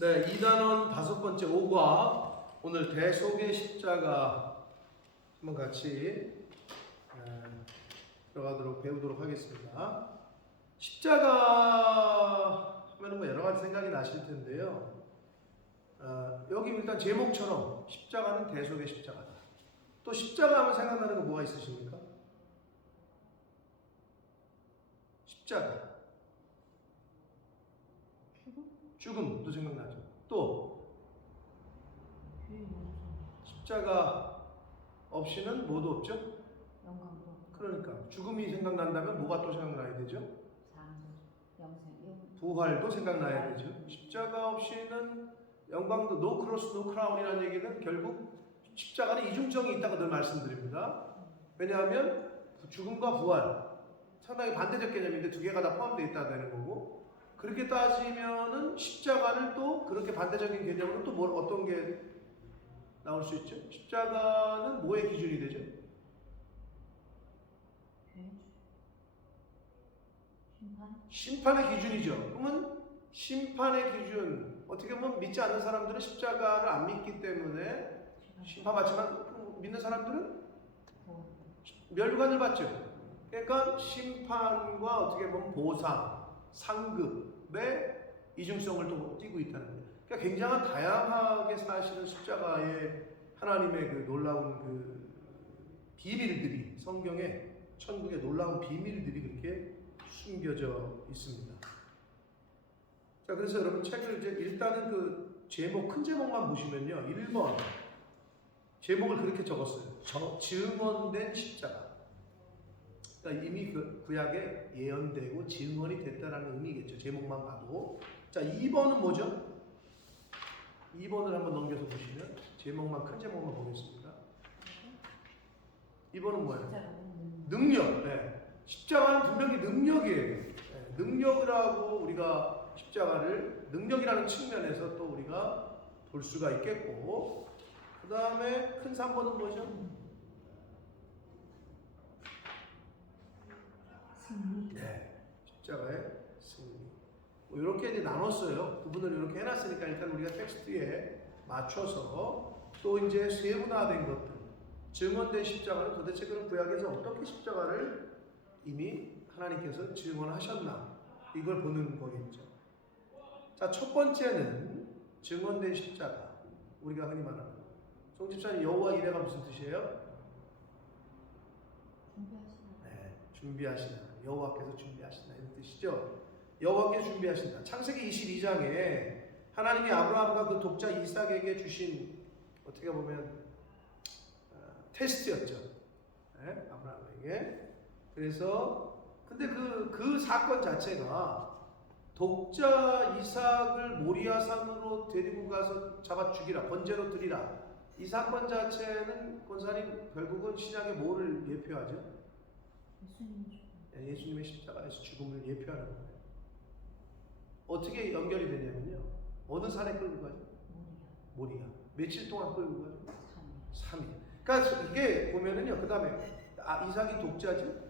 네, 2단원 5번째 5과 오늘 대속의 십자가 한번 같이 들어가도록 배우도록 하겠습니다. 십자가 하면 뭐 여러 가지 생각이 나실 텐데요. 여기 일단 제목처럼 십자가는 대속의 십자가다. 또 십자가 하면 생각나는 거 뭐가 있으십니까? 십자가. 죽음도 생각나죠. 또 십자가 없이는 뭐도 없죠? 그러니까 죽음이 생각난다면 뭐가 또 생각나야 되죠? 부활도 생각나야 되죠. 십자가 없이는 영광도 노 크로스 노 크라운이라는 얘기는 결국 십자가는 이중성이 있다고 늘 말씀드립니다. 왜냐하면 죽음과 부활 상당히 반대적 개념인데 두 개가 다 포함되어 있다 되는 거고, 그렇게 따지면은 십자가를 또 그렇게 반대적인 개념으로 또 어떤 게 나올 수 있죠? 십자가는 뭐의 기준이 되죠? 심판의 기준이죠. 그러면 심판의 기준, 어떻게 보면 믿지 않는 사람들은 십자가를 안 믿기 때문에 심판받지만 믿는 사람들은 멸관을 받죠. 그러니까 심판과 어떻게 보면 보상, 상급의 이중성을 또 띠고 있다는 거예요. 그러니까 굉장한 다양하게 사실은 십자가의 하나님의 그 놀라운 그 비밀들이, 성경에 천국의 놀라운 비밀들이 그렇게 숨겨져 있습니다. 자, 그래서 여러분 책을 이제 일단은 그 제목, 큰 제목만 보시면요, 1번 제목을 그렇게 적었어요. 증언된 십자가. 그러니까 이미 그 구약에 예언되고 증언이 됐다라는 의미겠죠. 제목만 봐도. 자, 2번은 뭐죠? 2번을 한번 넘겨서 보시면 제목만, 큰 제목만 보겠습니다. 2번은 뭐예요? 능력. 네. 십자가는 분명히 능력이에요. 네. 능력을 하고 우리가 십자가를 능력이라는 측면에서 또 우리가 볼 수가 있겠고, 그 다음에 큰 3번은 뭐죠? 승리. 네, 십자가의 승리. 뭐 이렇게 이제 나눴어요. 부분을 이렇게 해놨으니까 일단 우리가 텍스트에 맞춰서 또 이제 세분화된 것들, 증언된 십자가는 도대체 그런 구약에서 어떻게 십자가를 이미 하나님께서 증언하셨나, 이걸 보는 거겠죠. 자, 첫 번째는 증언된 십자가. 우리가 흔히 말하는 송 집사님, 여호와 이레가 무슨 뜻이에요? 네, 준비하시나, 여호와께서 준비하시나 이런 뜻이죠. 여호와께서 준비하신다. 창세기 22장에 하나님이 아브라함과 그 독자 이삭에게 주신, 어떻게 보면 테스트였죠. 네, 아브라함에게. 그래서 근데 그 사건 자체가 독자 이삭을 모리아산으로 데리고 가서 잡아 죽이라, 번제로 드리라, 이 사건 자체는 권사님 결국은 신약의 뭐를 예표하죠? 예수님의 십자가에서 죽음을 예표하는 거예요. 어떻게 연결이 되냐면요, 어느 산에 끌고 가죠? 모리아. 며칠 동안 끌고 가죠? 3일. 그러니까 이게 보면은요, 그 다음에 이삭이 독자죠?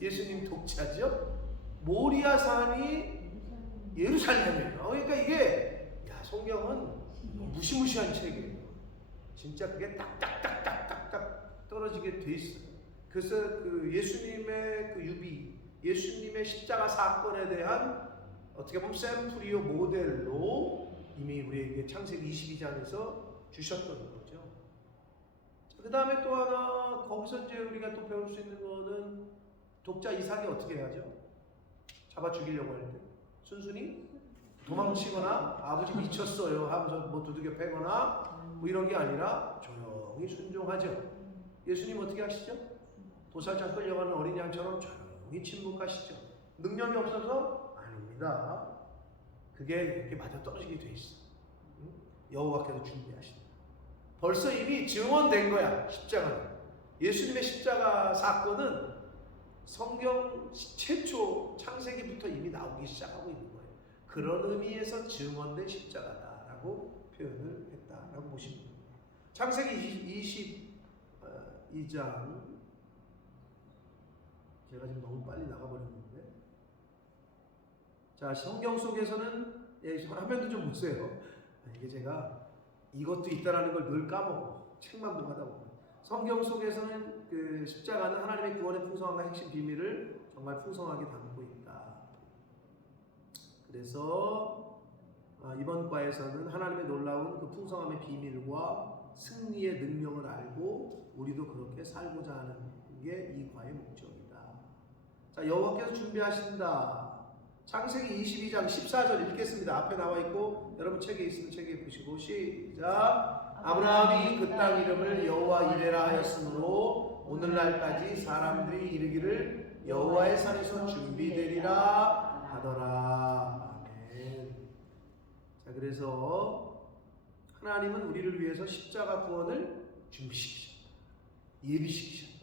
예수님 독자죠? 모리아 산이 예루살렘이에요. 그러니까 이게, 야, 성경은 무시무시한 책이에요. 진짜 그게 딱딱딱딱딱딱 떨어지게 돼 있어요. 그래서 그 예수님의 그 유비, 예수님의 십자가 사건에 대한 어떻게 보면 샘플이요, 모델로 이미 우리에게 창세기 22장에서 주셨던 거죠. 그 다음에 또 하나, 거기서 이제 우리가 또 배울 수 있는 거는 독자 이삭이 어떻게 해야죠? 잡아 죽이려고 할 때 순순히 도망치거나 아버지 미쳤어요 하면서 뭐 두들겨 패거나 뭐 이런 게 아니라 조용히 순종하죠. 예수님 어떻게 하시죠? 도살장 끌려가는 어린 양처럼 조용히 침묵하시죠. 능력이 없어서? 아닙니다. 그게 이렇게 맞아 떨어지게 돼 있어. 여호와께서 준비하신다. 벌써 이미 증언된 거야, 십자가는. 예수님의 십자가 사건은 성경 최초 창세기부터 이미 나오기 시작하고 있는 거예요. 그런 의미에서 증언된 십자가다라고 표현을 했다라고 보시면 됩니다. 창세기 22장, 제가 지금 너무 빨리 나가버렸는데, 자, 성경 속에서는 화면도 좀 보세요. 이게 제가 이것도 있다라는 걸 늘 까먹어. 책만 보고 하다 보면. 성경 속에서는 그 십자가는 하나님의 구원의 풍성함과 핵심 비밀을 정말 풍성하게 담고 있다. 그래서 이번 과에서는 하나님의 놀라운 그 풍성함의 비밀과 승리의 능력을 알고 우리도 그렇게 살고자 하는 게 이 과의 목적이다. 자, 여호와께서 준비하신다. 창세기 22장 14절 읽겠습니다. 앞에 나와 있고 여러분 책에 있으면 책에 보시고 시작. 아브라함이 그 땅 이름을 여호와 이레라 하였으므로 오늘날까지 사람들이 이르기를 여호와의 산에서 준비되리라 하더라. 아멘. 자, 그래서 하나님은 우리를 위해서 십자가 구원을 준비시키셨다. 예비시키셨다.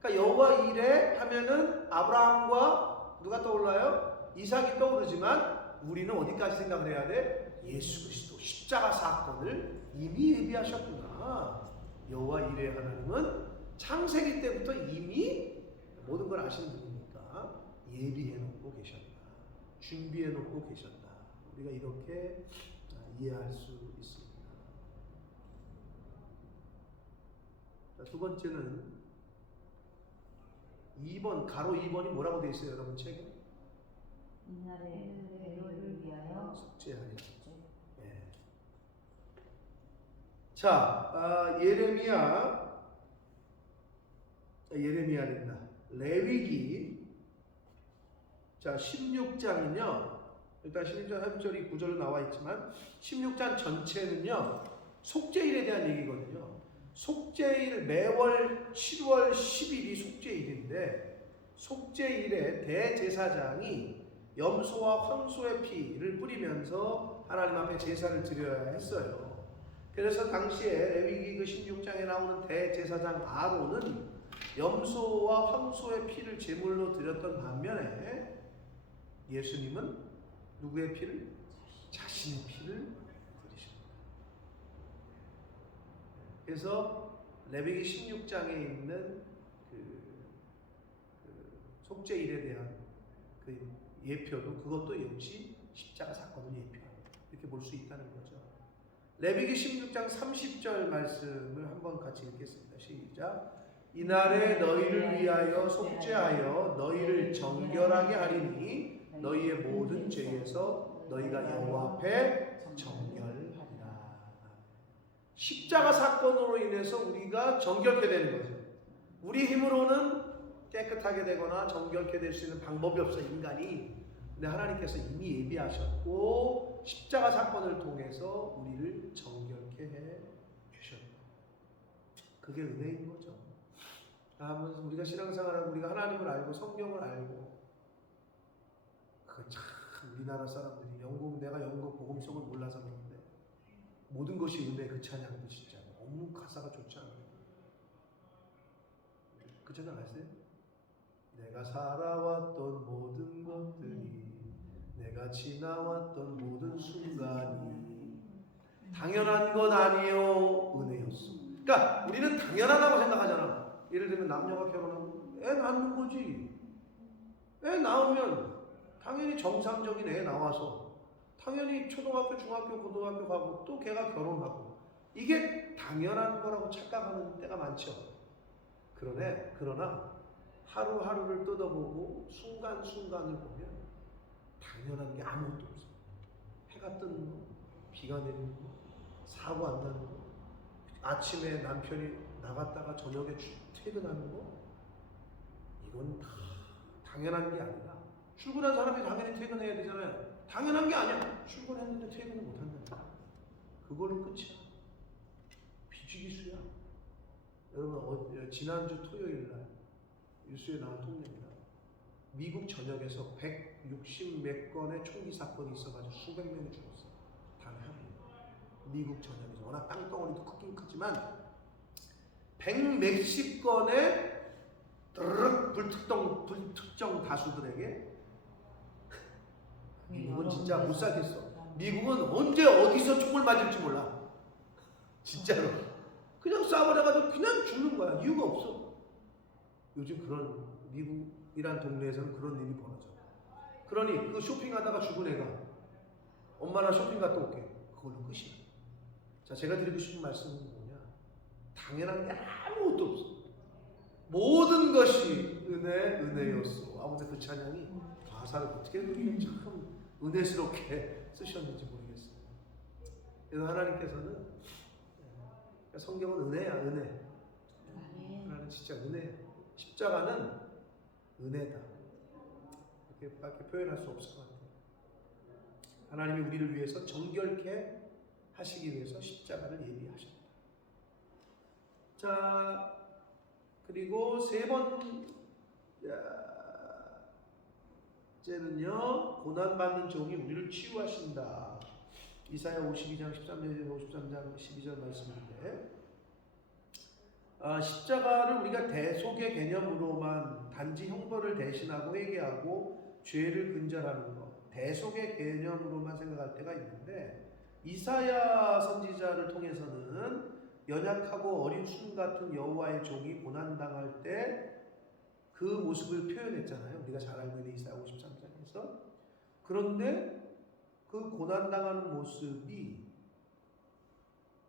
그러니까 여호와 이레 하면은 아브라함과 누가 떠올라요? 이삭이 떠오르지만 우리는 어디까지 생각을 해야 돼? 예수 그리스도 십자가 사건을 이미 예비하셨구나. 여호와 이레 하나님은 창세기 때부터 이미 모든 걸 아시는 분이니까 예비해 놓고 계셨다. 준비해 놓고 계셨다. 우리가 이렇게 이해할 수 있습니다. 자, 두 번째는 2번 가로 2번이 뭐라고 되어 있어요, 여러분 책에? 이날의 배로를 위하여 속죄하리. 네. 자, 예레미야입니다. 레위기. 자, 16장은요. 일단 16장 3절이 9절로 나와 있지만 16장 전체는요. 속죄일에 대한 얘기거든요. 속죄일 매월 7월 10일이 속죄일인데 속죄일에 대제사장이 염소와 황소의 피를 뿌리면서 하나님 앞에 제사를 드려야 했어요. 그래서 당시에 레위기 그 16장에 나오는 대제사장 아론은 염소와 황소의 피를 제물로 드렸던 반면에 예수님은 누구의 피를? 자신의 피를 드리십니다. 그래서 레위기 16장에 있는 그 속죄일에 대한 그 예표도 그것도 역시 십자가 사건을 예표합니다. 이렇게 볼 수 있다는 거죠. 레위기 16장 30절 말씀을 한번 같이 읽겠습니다. 시작. 이날에 너희를 위하여 속죄하여 너희를 정결하게 하리니 너희의 모든 죄에서 너희가 여호와 앞에 정결하리라. 십자가 사건으로 인해서 우리가 정결케 되는 거죠. 우리 힘으로는 깨끗하게 되거나 정결케 될 수 있는 방법이 없어 인간이. 근데 하나님께서 이미 예비하셨고 십자가 사건을 통해서 우리를 정결케 해 주셨다. 그게 은혜인 거죠. 하면서 우리가 신앙생활하고 우리가 하나님을 알고 성경을 알고 그 참 우리나라 사람들이 내가 영국 복음성을 몰라서 그런데 모든 것이 은혜 그 찬양도 진짜 너무 가사가 좋지 않아요. 그 찬양 아세요? 내가 살아왔던 모든 것들이 내가 지나왔던 모든 순간이 당연한 건 아니요 은혜였어. 그러니까 우리는 당연하다고 생각하잖아. 예를 들면 남녀가 결혼하고 애 낳는 거지. 애 낳으면 당연히 정상적인 애 나와서 당연히 초등학교, 중학교, 고등학교 가고 또 걔가 결혼하고 이게 당연한 거라고 착각하는 때가 많죠. 그러나 하루하루를 뜯어보고 순간순간을 보면 당연한 게 아무것도 없어. 해가 뜨는 거, 비가 내리는 거, 사고 안 나는 거, 아침에 남편이 나갔다가 저녁에 퇴근하는 거, 이건 다 당연한 게 아니라 출근한 사람이 당연히 퇴근해야 되잖아요. 당연한 게 아니야. 출근했는데 퇴근을 못 한다니까. 그걸로 끝이야. 비주기수야. 여러분 지난주 토요일 날 뉴스에 나온 통계입니다. 미국 전역에서 160 몇 건의 총기 사건이 있어가지고 수백 명이 죽었어. 단 하루에. 미국 전역에서 워낙 땅덩어리도 크긴 크지만 100 몇십 건의 불특정 다수들에게 미국은 진짜 못 살겠어. 미국은 언제 어디서 총을 맞을지 몰라. 진짜로. 그냥 쏴버려가지고 그냥 죽는 거야. 이유가 없어. 요즘 그런 미국이란 동네에서는 그런 일이 벌어져. 그러니 그 쇼핑하다가 죽은 애가 엄마나 쇼핑 갔다 올게. 그걸로 끝이야. 자, 제가 드리고 싶은 말씀은 뭐냐? 당연한 게 아무것도 없어. 모든 것이 은혜였어. 아무튼 그 찬양이 가사를 어떻게 그렇게 참 은혜스럽게 쓰셨는지 모르겠어요. 그래서 하나님께서는 성경은 은혜야, 은혜. 하나님 진짜 은혜야. 십자가는 은혜다. 이렇게 밖에 표현할 수 없을 것 같아요. 하나님이 우리를 위해서 정결케 하시기 위해서 십자가를 예비하셨다. 자, 그리고 세 번째는요, 고난받는 종이 우리를 치유하신다. 이사야 52장 13절 53장 12절 말씀인데, 십자가를 우리가 대속의 개념으로만 단지 형벌을 대신하고 회개하고 죄를 근절하는 것, 대속의 개념으로만 생각할 때가 있는데, 이사야 선지자를 통해서는 연약하고 어린 순 같은 여호와의 종이 고난당할 때 그 모습을 표현했잖아요. 우리가 잘 알고 있는 이사야 53장에서. 그런데 그 고난당하는 모습이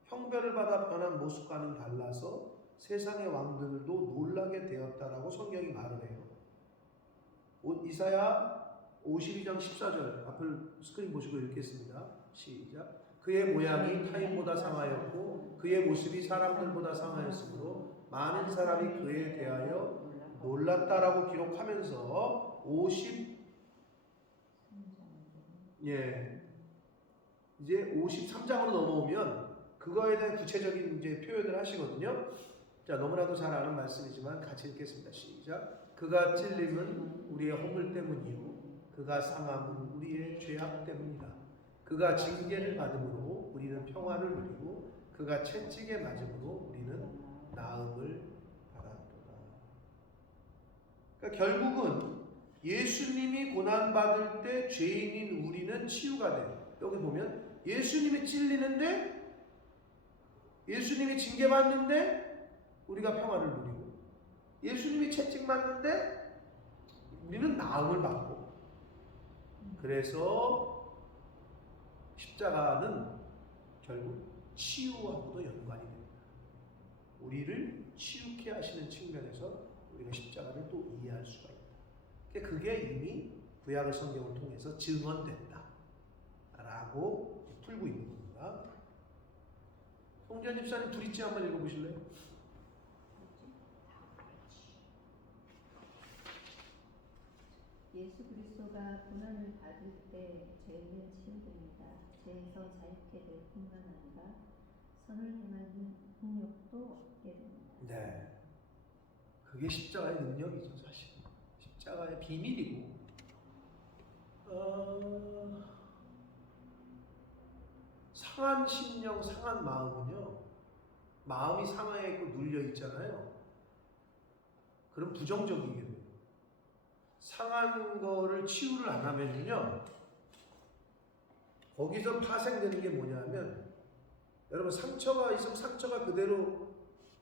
형벌을 받아 변한 모습과는 달라서 세상의 왕들도 놀라게 되었다라고 성경이 말을 해요. 이사야 52장 14절 앞을 스크린 보시고 읽겠습니다. 시작. 그의 모양이 타인보다 상하였고 그의 모습이 사람들보다 상하였으므로 많은 사람이 그에 대하여 놀랐다라고 기록하면서 이제 53장으로 넘어오면 그거에 대한 구체적인 이제 표현을 하시거든요. 자, 너무나도 잘 아는 말씀이지만 같이 읽겠습니다. 시작. 그가 찔림은 우리의 허물 때문이요 그가 상함은 우리의 죄악 때문이다. 그가 징계를 받음으로 우리는 평화를 누리고 그가 채찍에 맞음으로 우리는 나음을 받았도다. 그러니까 결국은 예수님이 고난받을 때 죄인인 우리는 치유가 돼요. 여기 보면 예수님이 찔리는데, 예수님이 징계받는데 우리가 평화를 누리고, 예수님이 채찍 맞는데 우리는 나음을 받고. 그래서 십자가는 결국 치유와도 연관이 됩니다. 우리를 치유케 하시는 측면에서 우리가 십자가를 또 이해할 수가 있다. 그게 이미 구약의 성경을 통해서 증언됐다 라고 풀고 있는 겁니다. 송지현 집사님 두리째 한번 읽어보실래요? 예수 그리스도가 고난을 받을 때 죄는 치유됩니다. 죄에서 자유케 될 뿐만 아니라 선을 행하는 능력도 얻게 됩니다. 네, 그게 십자가의 능력이죠. 사실 십자가의 비밀이고, 상한 심령, 상한 마음은요, 마음이 상하에 있고 눌려 있잖아요. 그럼 부정적이게 돼요. 상한 거를 치유를 안 하면요, 거기서 파생되는 게 뭐냐면, 여러분 상처가 있으면 상처가 그대로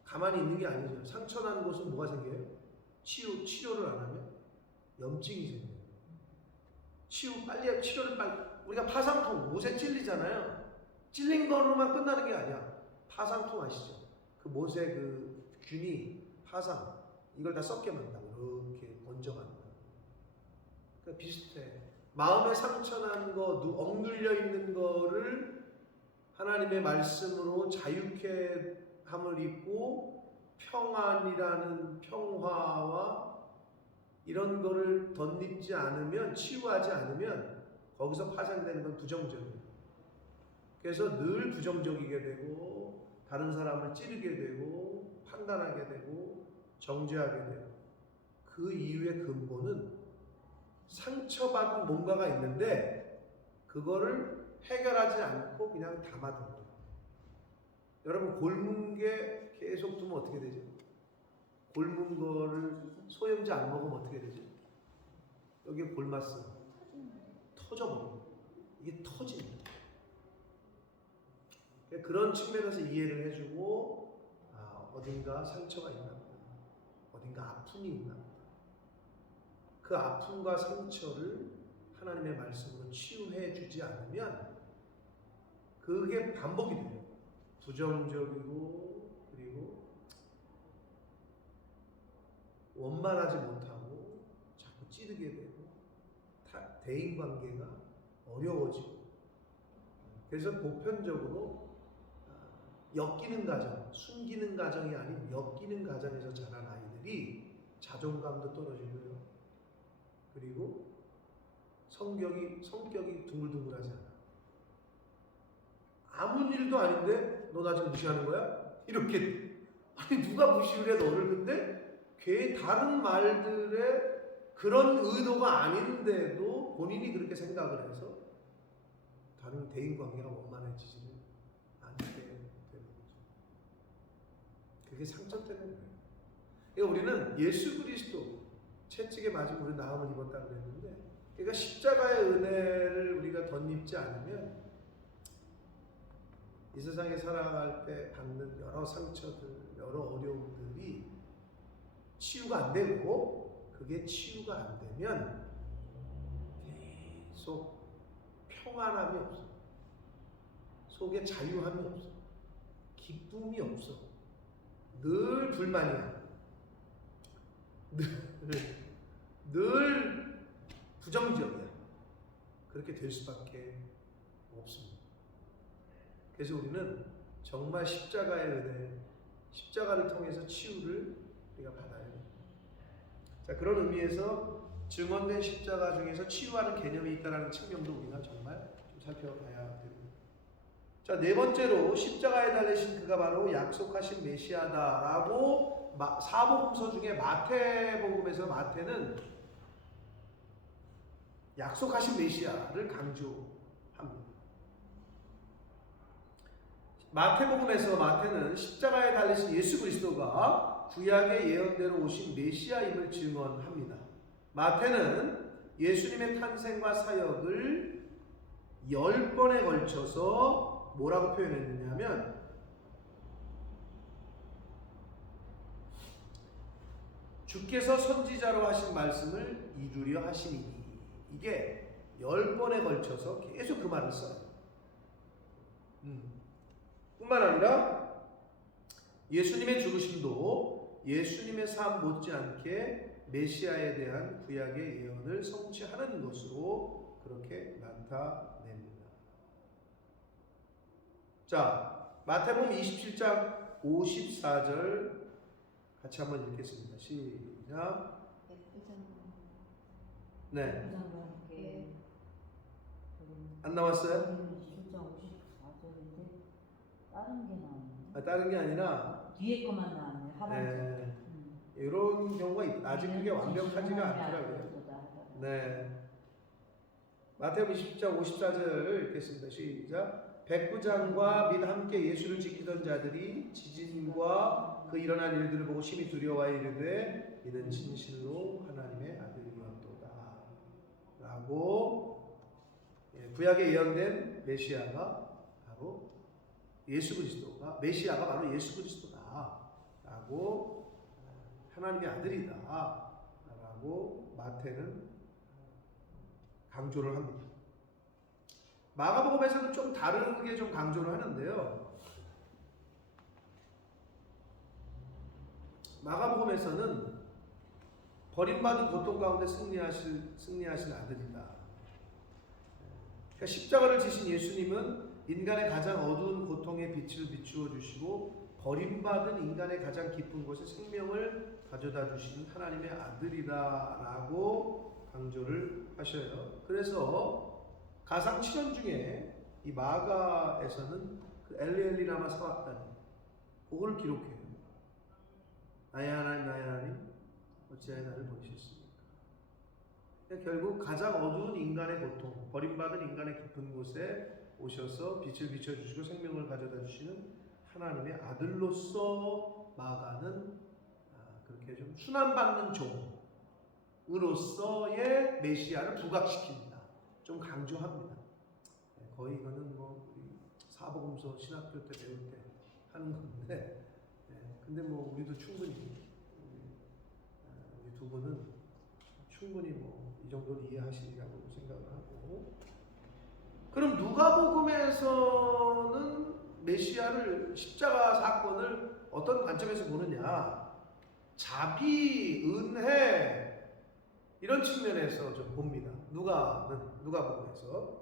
가만히 있는 게 아니죠. 상처 난 곳은 뭐가 생겨요? 치료를 안 하면 염증이 생겨요. 치료를 빨리. 우리가 파상통, 못에 찔리잖아요. 찔린 거로만 끝나는 게 아니야. 파상통 아시죠? 그 못의 그 균이 파상, 이걸 다 썩게 만든다고 이렇게 번져간다. 그러니까 비슷해. 마음에 상처 난 거, 억눌려 있는 거를 하나님의 말씀으로 자유케 함을 입고 평안이라는 평화와 이런 거를 덧입지 않으면, 치유하지 않으면 거기서 파생되는 건 부정적이에요. 그래서 늘 부정적이게 되고 다른 사람을 찌르게 되고 판단하게 되고 정죄하게 되고, 그 이유의 근본은 상처받은 뭔가가 있는데 그거를 해결하지 않고 그냥 담아둔 거예요. 여러분 곪은 게 계속 두면 어떻게 되죠? 곪은 거를 소염제 안 먹으면 어떻게 되죠? 여기에 골맞어 터져버려요. 이게 터집니다. 그런 측면에서 이해를 해주고, 어딘가 상처가 있나 보다, 어딘가 아픔이 있나 보다, 그 아픔과 상처를 하나님의 말씀으로 치유해 주지 않으면 그게 반복이 돼요. 부정적이고 그리고 원만하지 못하고 자꾸 찌르게 되고 대인 관계가 어려워지고 그래서 보편적으로 엮이는 가정, 숨기는 가정이 아닌 엮이는 가정에서 자란 아이들이 자존감도 떨어지고요. 그리고 성격이 둥글둥글하지 않아. 아무 일도 아닌데 너 나 지금 무시하는 거야? 이렇게 아니 누가 무시를 해 너를 근데 걔 다른 말들에 그런 의도가 아닌데도 본인이 그렇게 생각을 해서 다른 대인 관계가 원만해지지는 않게 되는 거죠. 그게 상처 때문에 그래요. 그러니까 우리는 예수 그리스도 채찍에 맞으면 우리 나음을 입었다 그랬는데 그러니까 십자가의 은혜를 우리가 덧입지 않으면 이 세상에 살아갈 때 받는 여러 상처들, 여러 어려움들이 치유가 안 되고 그게 치유가 안 되면 계속 평안함이 없어. 속에 자유함이 없어. 기쁨이 없어. 늘 불만이야. 늘 부정적이야. 그렇게 될 수밖에 없습니다. 그래서 우리는 정말 십자가의 은혜, 십자가를 통해서 치유를 우리가 받아야 됩니다. 자, 그런 의미에서 증언된 십자가 중에서 치유하는 개념이 있다는 측면도 우리가 정말 좀 살펴봐야 됩니다. 자, 네 번째로 십자가에 달리신 그가 바로 약속하신 메시아다라고 사복음서 중에 마태복음에서 마태는 약속하신 메시아를 강조합니다. 마태복음에서 마태는 십자가에 달리신 예수 그리스도가 구약의 예언대로 오신 메시아임을 증언합니다. 마태는 예수님의 탄생과 사역을 10번에 걸쳐서 뭐라고 표현했느냐면 주께서 선지자로 하신 말씀을 이루려 하시니 이게 10번에 걸쳐서 계속 그 말을 써요. 뿐만 아니라 예수님의 죽으심도 예수님의 삶 못지않게 메시아에 대한 구약의 예언을 성취하는 것으로 그렇게 나타냅니다. 자, 마태복음 27장 54절 같이 한번 읽겠습니다. 시작. 네. 안 나왔어요? 다른 게 나왔네. 다른 게 아니라 뒤에 것만 나왔네. 하반절. 이런 경우가 아직 그게 완벽하지가 않더라고요. 네. 마태복음 20장 54절 읽겠습니다. 시작. 백부장과 및 함께 예수를 지키던 자들이 지진과 그 일어난 일들을 보고 심히 두려워하여 이르되 이는 진실로 하나님의 아들이었도다 라고 구약에 예언된 메시아가 바로 예수 그리스도가 메시아가 바로 예수 그리스도다 라고 하나님의 아들이다 라고 마태는 강조를 합니다. 마가복음에서는 좀 다르게 좀 강조를 하는데요. 마가복음에서는 버림받은 고통 가운데 승리하신 아들이다. 그러니까 십자가를 지신 예수님은 인간의 가장 어두운 고통의 빛을 비추어 주시고 버림받은 인간의 가장 깊은 곳에 생명을 가져다 주시는 하나님의 아들이다라고 강조를 하셔요. 그래서 가상 7연 중에 이 마가에서는 그 엘리 라마 사박다니 그걸 기록해요. 나의 하나님 나의 하나님 어찌하여 나를 버리셨습니까? 그러니까 결국 가장 어두운 인간의 고통, 버림받은 인간의 깊은 곳에 오셔서 빛을 비춰주시고 생명을 가져다 주시는 하나님의 아들로서 마가는 그렇게 좀 순환받는 종으로서의 메시아를 부각시킵니다. 좀 강조합니다. 거의 이거는 뭐 우리 사복음서 신학교 때 배울 때 하는 건데, 근데 뭐 우리도 충분히 우리 두 분은 충분히 뭐 이 정도는 이해하시리라고 생각을 하고, 그럼 누가복음에서는 메시아를 십자가 사건을 어떤 관점에서 보느냐? 자비, 은혜 이런 측면에서 좀 봅니다. 누가복음에서.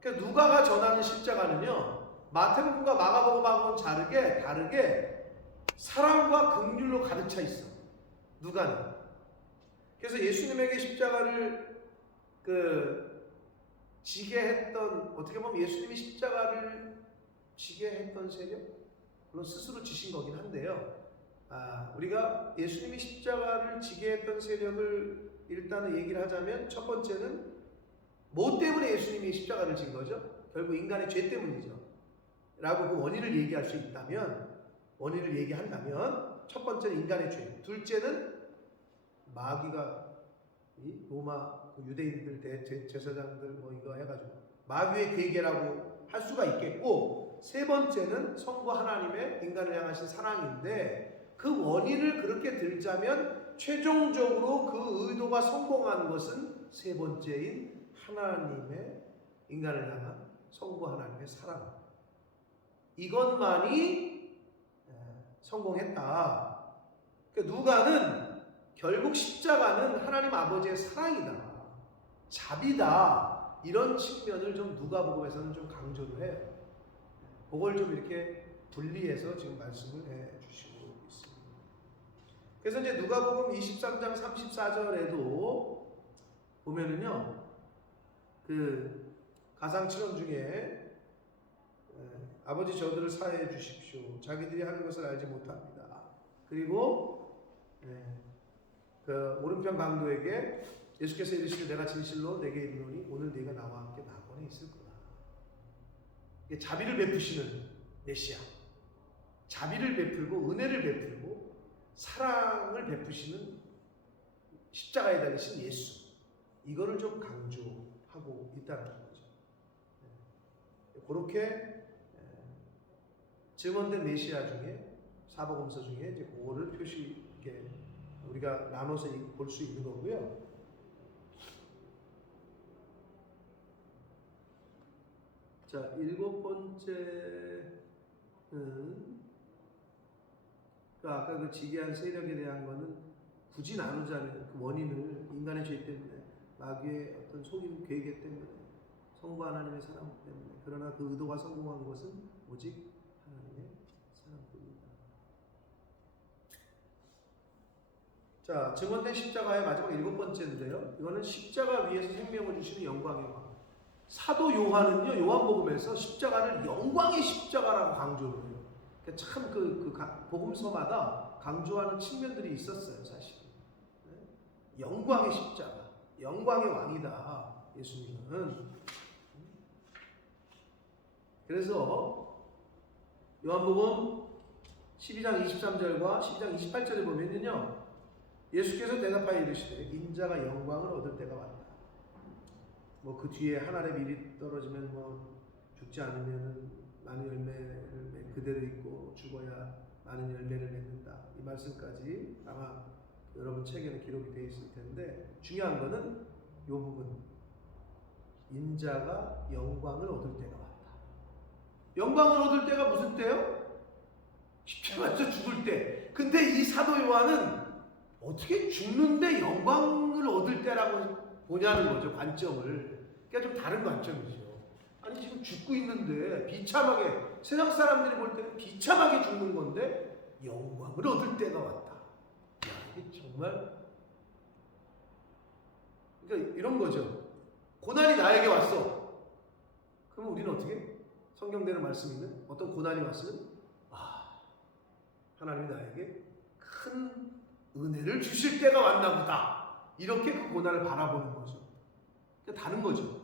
그러니까 누가가 전하는 십자가는요, 마태복음과 마가복음하고는 다르게 사랑과 긍휼로 가득 차 있어. 누가는. 그래서 예수님에게 십자가를 지게 했던, 어떻게 보면 예수님이 십자가를 지게 했던 세력, 물론 스스로 지신 거긴 한데요. 우리가 예수님이 십자가를 지게 했던 세력을 일단은 얘기를 하자면, 첫 번째는 뭐 때문에 예수님이 십자가를 진 거죠? 결국 인간의 죄 때문이죠. 라고 그 원인을 얘기할 수 있다면, 원인을 얘기한다면, 첫 번째는 인간의 죄, 둘째는 마귀가 이 로마 유대인들 대제사장들 뭐 이거 해가지고 마귀의 계계라고 할 수가 있겠고, 세 번째는 성부 하나님의 인간을 향하신 사랑인데, 그 원인을 그렇게 들자면 최종적으로 그 의도가 성공한 것은 세 번째인 하나님의 인간을 향한 성부 하나님의 사랑, 이것만이 성공했다. 그러니까 누가는 결국 십자가는 하나님 아버지의 사랑이다, 자비다, 이런 측면을 좀 누가복음에서는 좀 강조를 해요. 그걸 좀 이렇게 분리해서 지금 말씀을 해 주시고 있습니다. 그래서 이제 누가복음 23장 34절에도 보면은요, 그 가상칠언 중에 아버지 저들을 사해해 주십시오. 자기들이 하는 것을 알지 못합니다. 그리고 그 오른편 강도에게 예수께서 이르시되 내가 진실로 내게 이르노니 오늘 네가 나와 함께 낙원에 있을 거다. 이게 자비를 베푸시는 메시아, 자비를 베풀고 은혜를 베풀고 사랑을 베푸시는 십자가에 달리신 예수, 이거를 좀 강조하고 있다는 거죠. 그렇게 증언된 메시아 중에, 사복음서 중에 이제 그거를 표시 이렇게 우리가 나눠서 볼 수 있는 거고요. 자, 일곱 번째는 아까 그 지게한 세력에 대한 거는 굳이 나누자면 그 원인을 인간의 죄 때문에, 마귀의 어떤 속임 계획 때문에, 성부 하나님의 사랑 때문에, 그러나 그 의도가 성공한 것은 오직 하나님의 사랑뿐이다. 자, 증언된 십자가의 마지막 일곱 번째인데요, 이거는 십자가 위에서 생명을 주시는 영광의 왕. 사도 요한은요, 요한복음에서 십자가를 영광의 십자가라고 강조를 해요. 참 복음서마다 강조하는 측면들이 있었어요, 사실. 영광의 십자가, 영광의 왕이다, 예수님은. 그래서 요한복음 12장 23절과 12장 28절에 보면은요, 예수께서 대답하여 이르시되 인자가 영광을 얻을 때가 왔다. 뭐 그 뒤에 한 알의 밀이 떨어지면 뭐 죽지 않으면 많은 열매를 그대로 있고 죽어야 많은 열매를 맺는다, 이 말씀까지 아마 여러분 책에는 기록이 되어 있을 텐데, 중요한 거는 이 부분, 인자가 영광을 얻을 때가 왔다. 영광을 얻을 때가 무슨 때요? 십자가에서 죽을 때. 근데 이 사도 요한은 어떻게 죽는데 영광을 얻을 때라고 보냐는 거죠, 관점을. 그러니까 좀 다른 관점이죠. 아니 지금 죽고 있는데 비참하게, 세상 사람들이 볼 때는 비참하게 죽는 건데 영광을 얻을 때가 왔다. 야, 이게 정말, 그러니까 이런 거죠. 고난이 나에게 왔어. 그러면 우리는 어떻게? 성경대로 말씀이는 어떤 고난이 왔으면 하나님이 나에게 큰 은혜를 주실 때가 왔나 보다, 이렇게 그 고난을 바라보는 거죠. 그러니까 다른 거죠.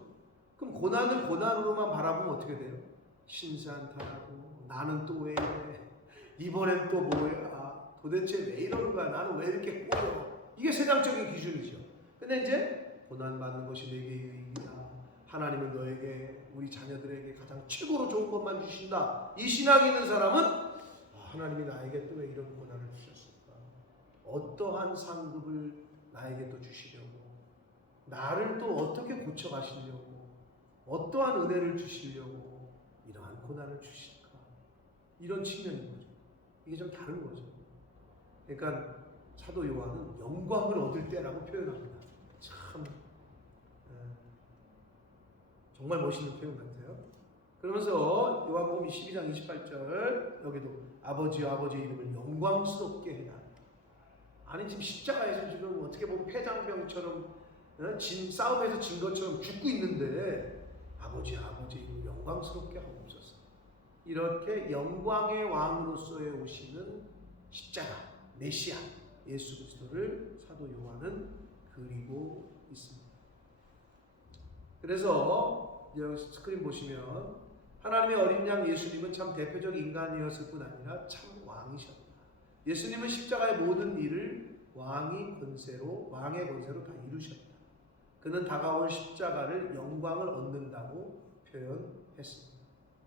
그럼 고난을 고난으로만 바라보면 어떻게 돼요? 신세한탄하고, 나는 또 왜 이래, 이번엔 또 뭐야, 도대체 왜 이러는 거야, 나는 왜 이렇게 꼬여, 이게 세상적인 기준이죠. 근데 이제 고난받는 것이 내게 유익이다, 하나님은 너에게, 우리 자녀들에게 가장 최고로 좋은 것만 주신다, 이 신앙이 있는 사람은 하나님이 나에게 또 왜 이런 고난을 주셨을까, 어떠한 상급을 나에게 또 주시려고, 나를 또 어떻게 고쳐가시려고, 어떠한 은혜를 주시려고 이러한 고난을 주실까? 이런 측면인 거죠. 이게 좀 다른 거죠. 그러니까 사도 요한은 영광을 얻을 때라고 표현합니다. 참 정말 멋있는 표현 같아요. 그러면서 요한복음 12장 28절 여기도 아버지여 아버지의 이름을 영광스럽게 해라. 아니 지금 십자가에서 지금 어떻게 보면 폐장병처럼 싸움에서 진 것처럼 죽고 있는데 아버지의 이름을 영광스럽게 하옵소서. 이렇게 영광의 왕으로서의 오시는 십자가 메시아 예수 그리스도를 사도 요한은 그리고 있습니다. 그래서 여기 스크린 보시면 하나님의 어린 양 예수님은 참 대표적 인간이었을 뿐 아니라 참 왕이셨다. 예수님은 십자가의 모든 일을 왕의 권세로 다 이루셨다. 그는 다가올 십자가를 영광을 얻는다고 표현했습니다.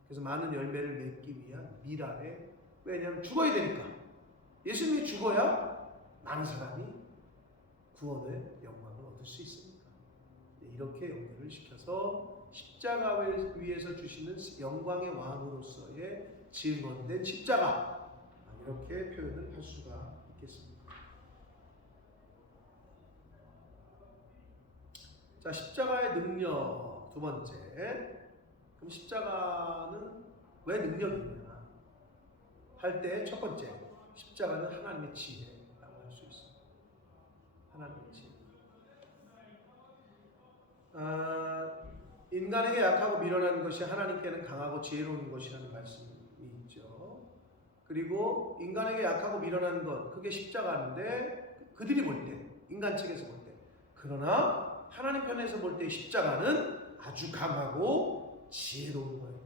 그래서 많은 열매를 맺기 위한 미랄에 왜냐하면 죽어야 되니까 예수님이 죽어야 많은 사람이 구원의 영광을 얻을 수 있습니다. 이렇게 연결을 시켜서 십자가 위에서 주시는 영광의 왕으로서의 증언된 십자가 이렇게 표현을 할 수가 있겠습니다. 자, 십자가의 능력 두 번째. 그럼 십자가는 왜 능력이냐 할 때 첫 번째 십자가는 하나님의 지혜라고 할 수 있습니다. 하나님의 지혜. 인간에게 약하고 미련한 것이 하나님께는 강하고 지혜로운 것이라는 말씀이 있죠. 그리고 인간에게 약하고 미련한 것 그게 십자가인데 그들이 볼 때 인간 측에서 볼 때 그러나 하나님 편에서 볼 때 십자가는 아주 강하고 지혜로운 거예요.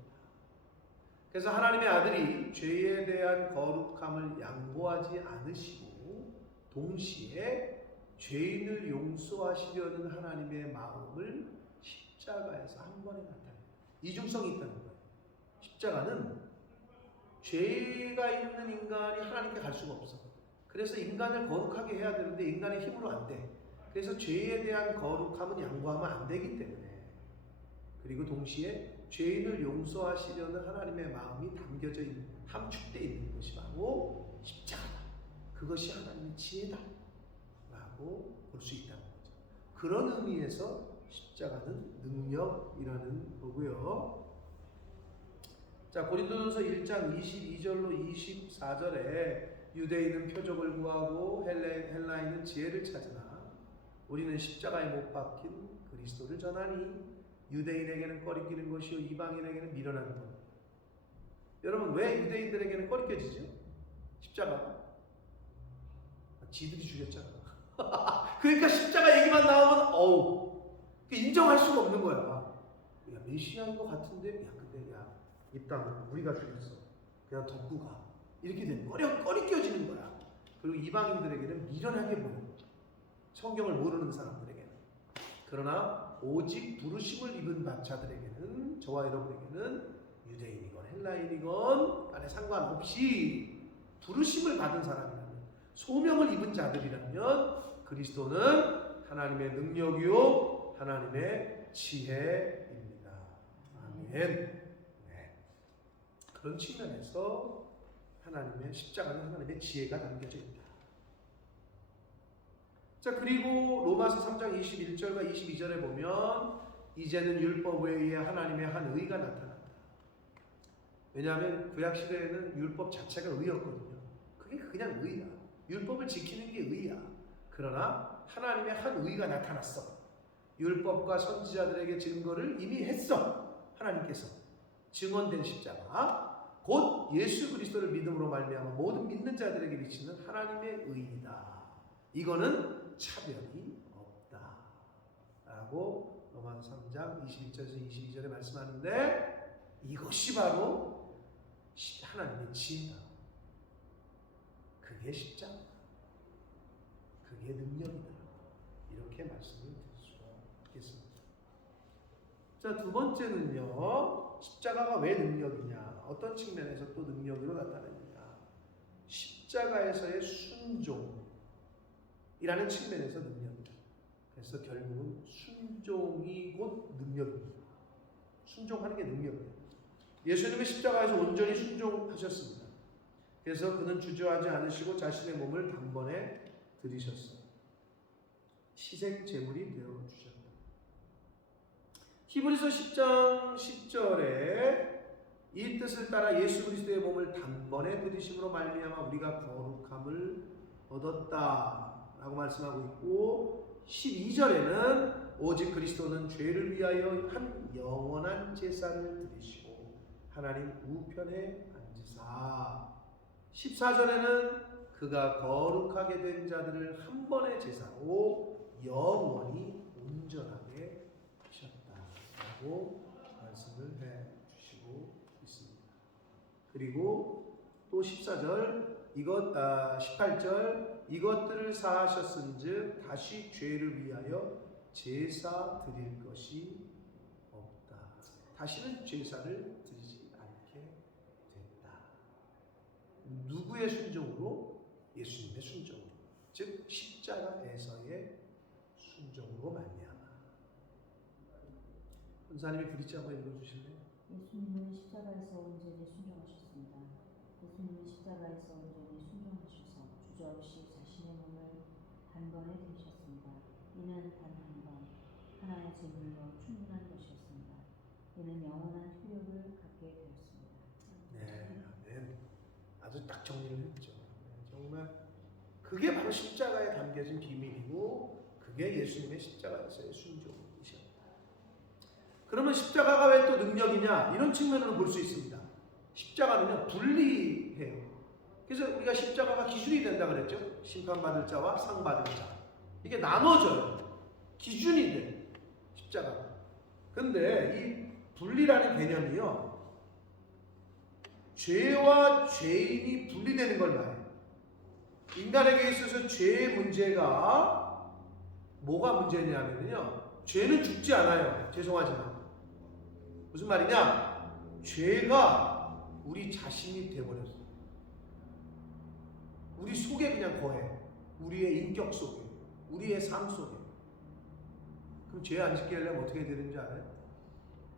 그래서 하나님의 아들이 죄에 대한 거룩함을 양보하지 않으시고 동시에 죄인을 용서하시려는 하나님의 마음을 십자가에서 한 번에 나타내요. 이중성이 있다는 거예요. 십자가는 죄가 있는 인간이 하나님께 갈 수가 없어. 그래서 인간을 거룩하게 해야 되는데 인간의 힘으로 안 돼. 그래서 죄에 대한 거룩함은 양보하면 안 되기 때문에 그리고 동시에 죄인을 용서하시려는 하나님의 마음이 담겨져 있는 함축되어 있는 것이 바로 십자가다. 그것이 하나님의 지혜다 라고 볼 수 있다는 거죠. 그런 의미에서 십자가는 능력이라는 거고요. 자, 고린도전서 1장 22절로 24절에 유대인은 표적을 구하고 헬라인은 지혜를 찾으나 우리는 십자가에 못 박힌 그리스도를 전하니 유대인에게는 꺼리끼는 것이요 이방인에게는 미련한 것. 여러분 왜 유대인들에게는 꺼리껴지죠? 십자가. 지들이 죽였잖아. 그러니까 십자가 얘기만 나오면 인정할 수가 없는 거야. 야 메시아인 것 같은데 야 근데 야 이 땅 우리가 죽였어. 그냥 덮고 가. 이렇게 되면 꺼리껴지는 거야. 그리고 이방인들에게는 미련하게 보여. 성경을 모르는 사람들에게는. 그러나 오직 부르심을 입은 자들에게는 저와 여러분에게는 유대인이건 헬라인이건 간에 상관없이 부르심을 받은 사람이라면 소명을 입은 자들이라면 그리스도는 하나님의 능력이요 하나님의 지혜입니다. 아멘. 네. 그런 측면에서 하나님의 십자가는 하나님의 지혜가 담겨져 있다. 자, 그리고 로마서 3장 21절과 22절에 보면 이제는 율법에 의해 하나님의 한 의가 나타난다. 왜냐하면 구약 시대에는 율법 자체가 의였거든요. 그게 그냥 의야. 율법을 지키는 게 의야. 그러나 하나님의 한 의가 나타났어. 율법과 선지자들에게 증거를 이미 했어. 하나님께서 증언된 십자가 곧 예수 그리스도를 믿음으로 말미암아 모든 믿는 자들에게 비치는 하나님의 의이다. 이거는 차별이 없다 라고 로마서 3장 21절에서 22절에 말씀하는데 이것이 바로 하나님의 지혜다. 그게 십자가, 그게 능력이다. 이렇게 말씀을 드릴 수가 있겠습니다. 자, 두 번째는요, 십자가가 왜 능력이냐, 어떤 측면에서 또 능력으로 나타나느냐, 십자가에서의 순종 이라는 측면에서 능력이다. 그래서 결국은 순종이 곧 능력입니다. 순종하는 게 능력이에요. 예수님의 십자가에서 온전히 순종하셨습니다. 그래서 그는 주저하지 않으시고 자신의 몸을 단번에 드리셨어요. 희생 제물이 되어 주셨다. 히브리서 10장 10절에 이 뜻을 따라 예수 그리스도의 몸을 단번에 드리심으로 말미암아 우리가 거룩함을 얻었다라고 말씀하고 있고, 12절에는 오직 그리스도는 죄를 위하여 한 영원한 제사를 드리시고 하나님 우편에 앉으사, 14절에는 그가 거룩하게 된 자들을 한 번의 제사로 영원히 온전하게 하셨다라고 말씀을 해 주시고 있습니다. 그리고 또 14절 18절 이것들을 사하셨은즉 다시 죄를 위하여 제사 드릴 것이 없다. 다시는 제사를 드리지 않게 됐다. 누구의 순종으로? 예수님의 순종으로, 즉 십자가에서의 순종으로 말미암아. 권사님이 브릿지 한번 읽어주실래요? 예수님은 십자가에서 온전히 순종하셨습니다. 예수님은 십자가에서 온전히 순종하셔서 주저없이 자신의 몸을 단번에 드리셨습니다. 이는 단 한 번, 하나의 제물로 충분한 것이었습니다. 이는 영원한 효력을 갖게 되었습니다. 네, 아멘. 아주 딱 정리를 했죠. 정말 그게 바로 십자가에 담겨진 비밀이고, 그게 예수님의 십자가에서의 순종이셨다. 그러면 십자가가 왜 또 능력이냐? 이런 측면으로 볼 수 있습니다. 십자가는요, 분리해요. 그래서 우리가 십자가가 기준이 된다 그랬죠. 심판받을 자와 상받을 자, 이게 나눠져요. 기준이 돼, 십자가. 근데 이 분리라는 개념이요, 죄와 죄인이 분리되는 걸 말해요. 인간에게 있어서 죄의 문제가 뭐가 문제냐면요, 죄는 죽지 않아요. 죄송하지만 무슨 말이냐? 죄가 우리 자신이 되어버렸어. 우리 속에 그냥 거해. 우리의 인격 속에, 우리의 삶 속에. 그럼 죄 안 짓게 하려면 어떻게 되는지 알아요?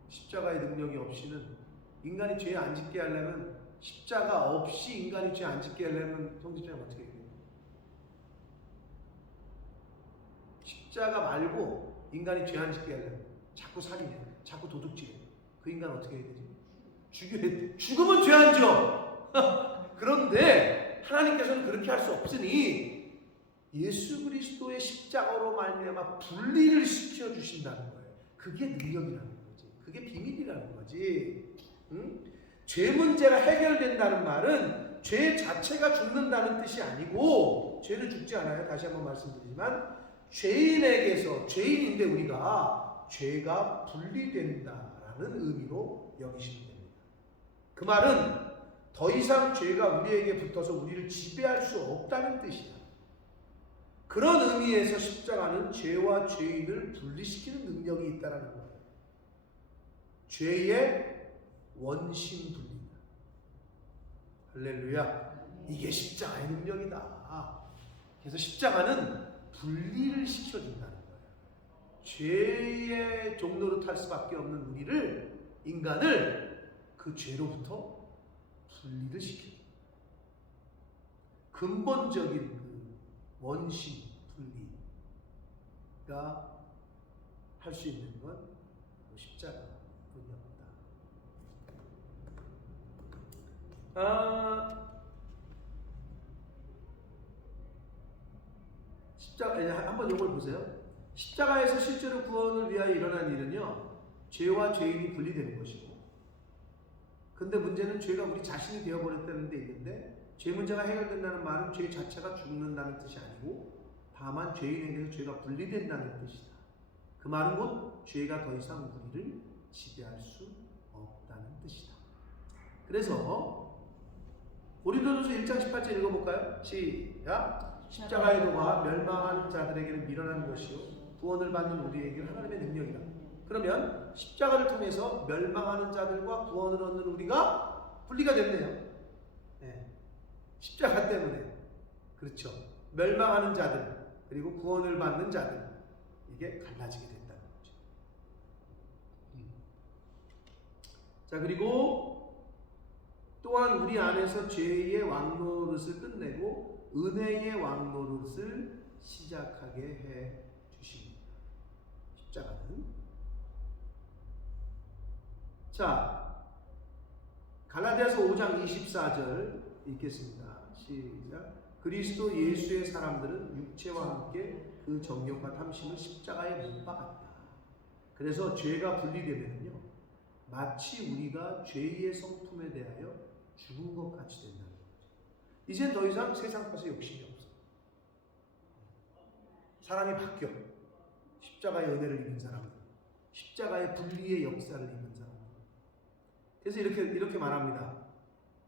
십자가의 능력이 없이는, 인간이 죄 안 짓게 하려면, 십자가 없이 인간이 죄 안 짓게 하려면 성지자님 어떻게 해요? 십자가 말고 인간이 죄 안 짓게 하려면 자꾸 살인해, 자꾸 도둑질해. 그 인간 어떻게 해야 되지? 죽여야 돼. 죽으면 죄 안 져. 그런데 하나님께서는 그렇게 할 수 없으니 예수 그리스도의 십자가로 말미암아 분리를 시켜 주신다는 거예요. 그게 능력이라는 거지. 그게 비밀이라는 거지. 응? 죄 문제가 해결된다는 말은 죄 자체가 죽는다는 뜻이 아니고, 죄는 죽지 않아요. 다시 한번 말씀드리지만, 죄인에게서, 죄인인데 우리가 죄가 분리된다라는 의미로 여기시면 됩니다. 그 말은 더 이상 죄가 우리에게 붙어서 우리를 지배할 수 없다는 뜻이야. 그런 의미에서 십자가는 죄와 죄인을 분리시키는 능력이 있다는 거예요. 죄의 원심 분리다. 할렐루야. 이게 십자가의 능력이다. 그래서 십자가는 분리를 시켜준다는 거예요. 죄의 종로로 탈 수밖에 없는 우리를, 인간을 그 죄로부터 분리를 시켜줍니다. 근본적인 그 원심 분리가 할 수 있는 건 십자가뿐이 없다. 십자가, 한번 이걸 보세요. 십자가에서 실제로 구원을 위하여 일어난 일은요, 죄와 죄인이 분리되는 것이고, 근데 문제는 죄가 우리 자신이 되어버렸다는 데 있는데, 죄 문제가 해결된다는 말은 죄 자체가 죽는다는 뜻이 아니고, 다만 죄인에게서 죄가 분리된다는 뜻이다. 그 말은 곧 죄가 더 이상 우리를 지배할 수 없다는 뜻이다. 그래서 고린도전서 1장 18절 읽어볼까요? 시작. 십자가의 도가 멸망하는 자들에게는 미련한 것이요 구원을 받는 우리에게는 하나님의 능력이다. 그러면 십자가를 통해서 멸망하는 자들과 구원을 얻는 우리가 분리가 됐네요. 네. 십자가 때문에. 그렇죠. 멸망하는 자들 그리고 구원을 받는 자들, 이게 갈라지게 된다는 거죠. 자, 그리고 또한 우리 안에서 죄의 왕노릇을 끝내고 은혜의 왕노릇을 시작하게 해 주십니다. 십자가는. 자, 갈라디아서 5장 24절 읽겠습니다. 시작. 그리스도 예수의 사람들은 육체와 함께 그 정욕과 탐심을 십자가에 못 박았다. 그래서 죄가 분리되면요, 마치 우리가 죄의 성품에 대하여 죽은 것 같이 된다는 거죠. 이젠 더 이상 세상 것에 욕심이 없어. 사람이 바뀌어. 십자가의 은혜를 입은 사람은, 십자가의 분리의 역사를 입은 사람. 그래서 이렇게 말합니다.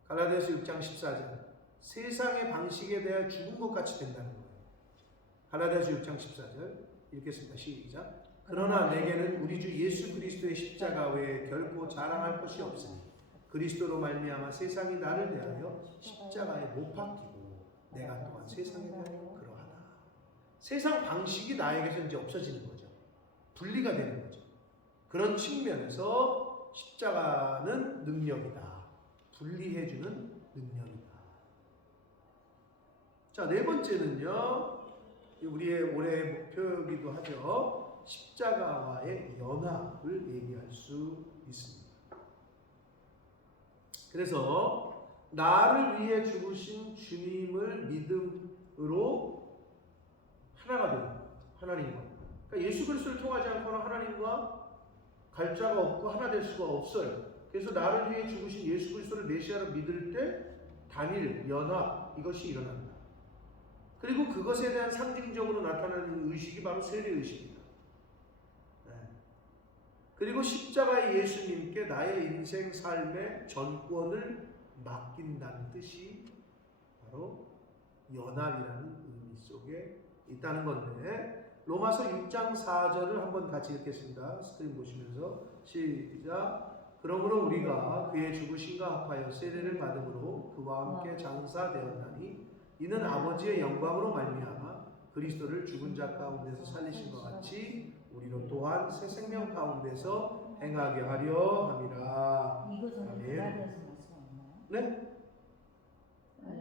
갈라디아서 6장 14절. 세상의 방식에 대하여 죽은 것 같이 된다는 거예요. 갈라디아서 6장 14절 읽겠습니다. 시작. 그러나 내게는 우리 주 예수 그리스도의 십자가 외에 결코 자랑할 것이 없으니 그리스도로 말미암아 세상이 나를 대하여 십자가에 못 박히고 내가 또한 세상에 대하여 그러하다. 세상 방식이 나에게서 이제 없어지는 거죠. 분리가 되는 거죠. 그런 측면에서 십자가는 능력이다. 분리해주는 능력이다. 자, 네 번째는요, 우리의 올해의 목표이기도 하죠. 십자가와의 연합을 얘기할 수 있습니다. 그래서 나를 위해 죽으신 주님을 믿음으로 하나가 되는 거예요. 하나님과. 그러니까 예수 그리스도를 통하지 않고는 하나님과 갈자가 없고 하나 될 수가 없어요. 그래서 나를 위해 죽으신 예수 그리스도를 메시아로 믿을 때 단일, 연합, 이것이 일어난다. 그리고 그것에 대한 상징적으로 나타나는 의식이 바로 세례의식이다. 네. 그리고 십자가의 예수님께 나의 인생 삶의 전권을 맡긴다는 뜻이 바로 연합이라는 의미 속에 있다는 건데, 로마서 6장 4절을 한번 같이 읽겠습니다. 스크린 보시면서 시작. 그러므로 우리가 그의 죽으심과 합하여 세례를 받음으로 그와 함께 장사되었나니 이는 아버지의 영광으로 말미암아 그리스도를 죽은 자 가운데서 살리신 것 같이 우리로 또한 새 생명 가운데서 행하게 하려 함이라. 이거 전에 아멘. 갈라디아서 말씀 없나요? 네?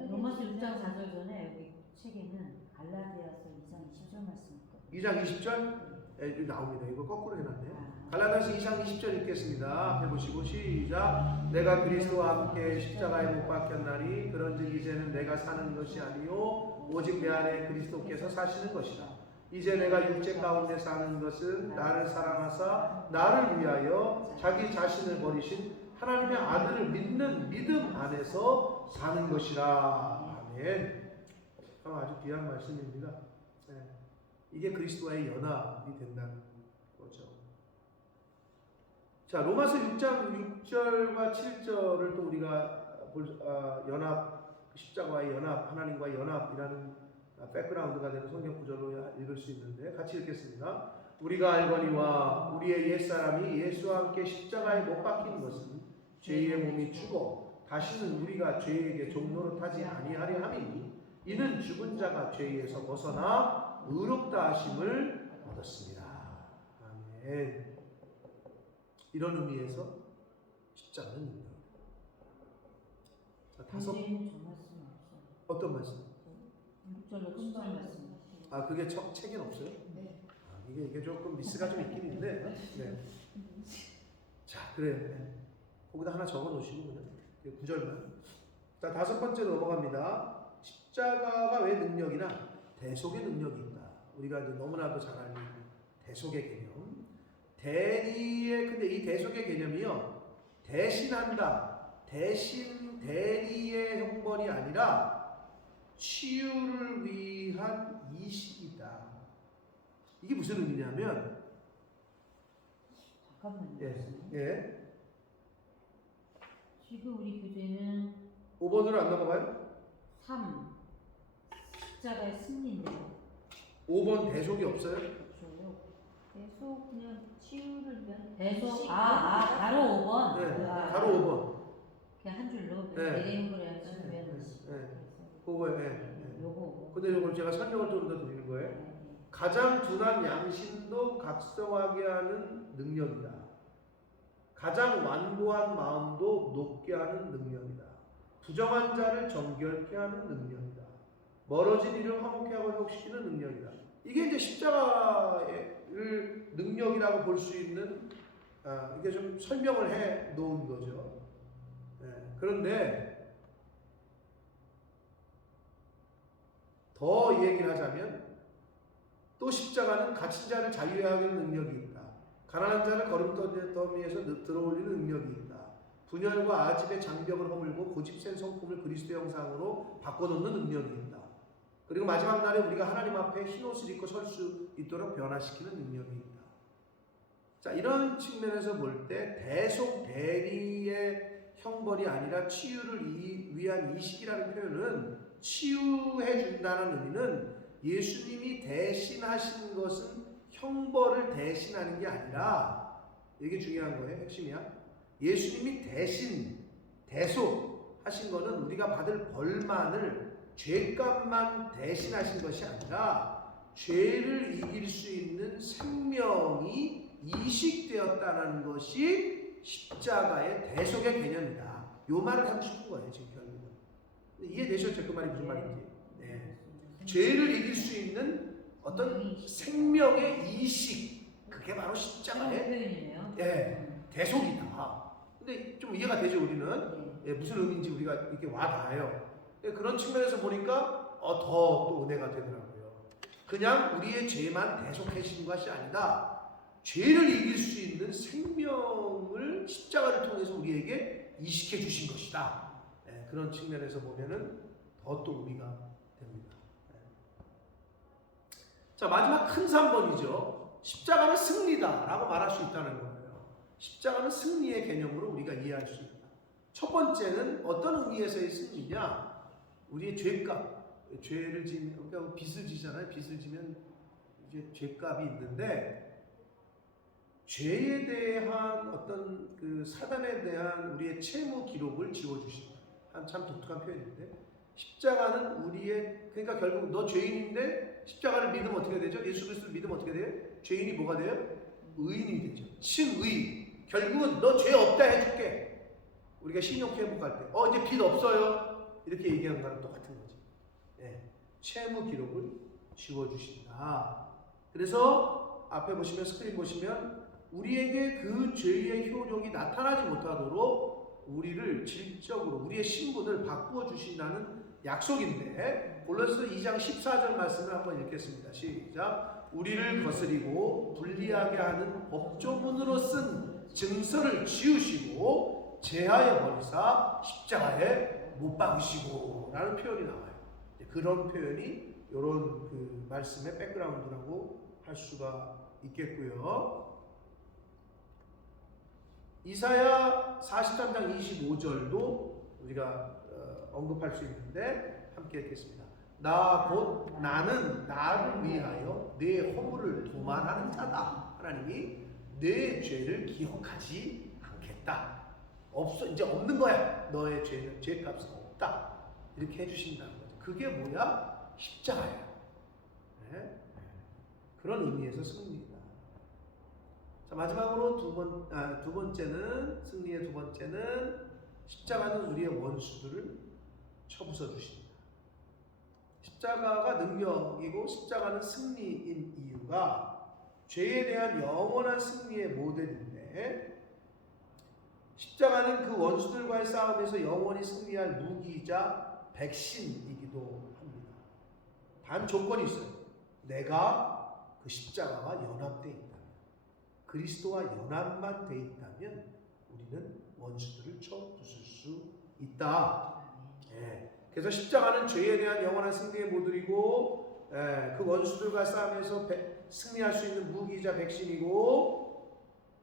로마서 6장 4절 전에 여기 책에는 갈라디아서 2장 20절 말씀 있거든요. 2장 20절? 여기 나옵니다. 이거 거꾸로 해놨네. 갈라디아서 2장 20절 읽겠습니다. 앞에 보시고 시작. 내가 그리스도와 함께 십자가에 못 박혔나니 그런즉 이제는 내가 사는 것이 아니요 오직 내 안에 그리스도께서 사시는 것이다. 이제 내가 육체 가운데 사는 것은 나를 사랑하사 나를 위하여 자기 자신을 버리신 하나님의 아들을 믿는 믿음 안에서 사는 것이라. 아멘. 아주 귀한 말씀입니다. 네. 이게 그리스도와의 연합이 된다는 거죠. 자, 로마서 6장 6절과 7절을 또 우리가 연합, 십자가와의 연합, 하나님과의 연합이라는 백그라운드가 되는 성경 구절로 읽을 수 있는데 같이 읽겠습니다. 우리가 알거니와 우리의 옛사람이 예수와 함께 십자가에 못 박힌 것은 죄의 몸이 죽어 다시는 우리가 죄에게 종노릇하지 아니하려 함이니 이는 죽은 자가 죄에서 벗어나 의롭다 하심을 얻었습니다. 아멘. 이런 의미에서 십자가는 능력이다. 자, 다섯. 문제는 저 말씀 없어요. 어떤 말씀? 6절로 7절 말씀. 아, 그게 책엔 없어요? 네. 아, 이게 조금 미스가 좀 있긴 있는데. 네. 자, 그래. 네. 거기다 하나 적어 놓으시고 그냥 9절만. 자, 다섯 번째로 넘어갑니다. 십자가가 왜 능력이나 대속의 능력이 있다. 우리가 이제 너무나도 잘 알고 있는 대속의 개념. 근데 이 대속의 개념이요, 대신한다, 대리의 형벌이 아니라 치유를 위한 이식이다. 이게 무슨 의미냐면, 잠깐만요. 예. 지금 우리 교재는 5번으로 안 넘어가요? 3 십자가의 승리인데요. 5번 대속이 없어요? 없어요. 계속 그냥 치유를 위한 대속 바로 5번. 네, 바로 5번. 그냥 한 줄로 네. 내림으로야 치유하는 그거에. 요거. 근데 이걸 제가 설명을 좀 더 드리는 거예요. 네. 가장 둔한 양심도 각성하게 하는 능력이다. 가장 완고한 마음도 높게 하는 능력이다. 부정한 자를 정결케 하는 능력이다. 멀어진 이를 화목케 하고 회복시키는 능력이다. 이게 이제 십자가를 능력이라고 볼 수 있는 이게 좀 설명을 해 놓은 거죠. 그런데 더 얘기를 하자면 또 십자가는 갇힌 자를 자유하게 하는 능력이 있다. 가난한 자를 걸음더미에서 들어올리는 능력이 있다. 분열과 아집의 장벽을 허물고 고집센 성품을 그리스도의 형상으로 바꿔놓는 능력이 있다. 그리고 마지막 날에 우리가 하나님 앞에 흰옷을 입고 설 수 있도록 변화시키는 능력이 있다. 자, 이런 측면에서 볼 때 대속 대리의 형벌이 아니라 치유를 위한 이식이라는 표현은 치유해 준다는 의미는 예수님이 대신하신 것은 형벌을 대신하는 게 아니라, 이게 중요한 거예요. 핵심이야. 예수님이 대속하신 거는 우리가 받을 벌만을, 죄값만 대신하신 것이 아니라 죄를 이길 수 있는 생명이 이식되었다는 것이 십자가의 대속의 개념이다. 요 말을 하고 싶은 거예요, 지금 결국은. 이해되셨죠? 그 말이 무슨 말인지. 네. 죄를 이길 수 있는 어떤 생명의 이식, 그게 바로 십자가의 대속이다. 근데 좀 이해가 되죠, 우리는? 무슨 의미인지 우리가 이렇게 와닿아요. 그런 측면에서 보니까 더 또 은혜가 되더라고요. 그냥 우리의 죄만 대속해 주신 것이 아니다. 죄를 이길 수 있는 생명을 십자가를 통해서 우리에게 이식해 주신 것이다. 그런 측면에서 보면은 더 또 의미가 됩니다. 자, 마지막 큰 3번이죠. 십자가는 승리다라고 말할 수 있다는 거예요. 십자가는 승리의 개념으로 우리가 이해할 수 있다. 첫 번째는 어떤 의미에서의 승리냐? 우리의 죄값, 죄를 지면, 그러니까 빚을 지잖아요. 빚을 지면 이제 죄값이 있는데, 죄에 대한 어떤 그 사단에 대한 우리의 채무 기록을 지워주신다. 참 독특한 표현인데, 십자가는 우리의, 그러니까 결국 너 죄인인데 십자가를 믿으면 어떻게 되죠? 예수 그리스도를 믿으면 어떻게 돼요? 죄인이 뭐가 돼요? 의인이 되죠. 신의. 결국은 너 죄 없다 해줄게. 우리가 신욕 회복할 때, 이제 빚 없어요. 이렇게 얘기하는 거랑 똑같은 거지. 채무 기록을 지워주신다. 그래서 앞에 보시면, 스크린 보시면, 우리에게 그 죄의 효력이 나타나지 못하도록 우리를 질적으로 우리의 신분을 바꾸어 주신다는 약속인데, 골로새 2장 14절 말씀을 한번 읽겠습니다. 시작. 우리를 거스리고 불리하게 하는 법조문으로 쓴 증서를 지우시고 제하여 버리사 십자가에 못 박으시고 라는 표현이 나와요. 그런 표현이 이런 그 말씀의 백그라운드라고 할 수가 있겠고요. 이사야 43장 25절도 우리가 언급할 수 있는데 함께 읽겠습니다. 나는 나를 위하여 내 허물을 도말하는 자다. 하나님이 내 죄를 기억하지 않겠다. 이제 없는 거야. 너의 죄는 죄값은 없다. 이렇게 해주신다는 거죠. 그게 뭐야? 십자가야. 네? 그런 의미에서 승리다. 자, 마지막으로 두 번째는, 승리의 두 번째는, 십자가는 우리의 원수들을 쳐부숴 주신다. 십자가가 능력이고 십자가는 승리인 이유가 죄에 대한 영원한 승리의 모델인데, 십자가는 그 원수들과의 싸움에서 영원히 승리할 무기이자 백신이기도 합니다. 단 조건이 있어요. 내가 그 십자가와 연합되어 있다면, 그리스도와 연합만 되어 있다면 우리는 원수들을 쳐 부술 수 있다. 그래서 십자가는 죄에 대한 영원한 승리의 모델이고, 그 원수들과 싸움에서 승리할 수 있는 무기이자 백신이고,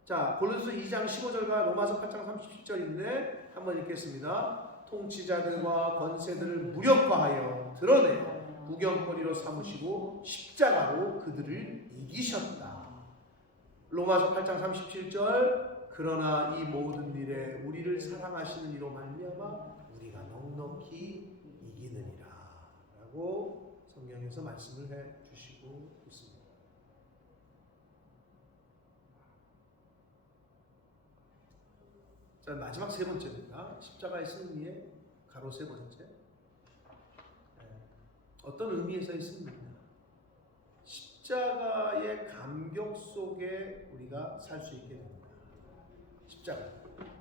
자, 골로새 2장 15절과 로마서 8장 37절인데 한번 읽겠습니다. 통치자들과 권세들을 무력화하여 드러내어 구경거리로 삼으시고 십자가로 그들을 이기셨다. 로마서 8장 37절, 그러나 이 모든 일에 우리를 사랑하시는 이로 말미암아 우리가 넉넉히 이기느니라 라고 성경에서 말씀을 해주시고 있습니다. 자, 마지막 세 번째입니다. 십자가의 승리의 가로 세 번째. 어떤 의미에서의 승리냐? 십자가의 감격 속에 우리가 살 수 있게 됩니다. 십자가.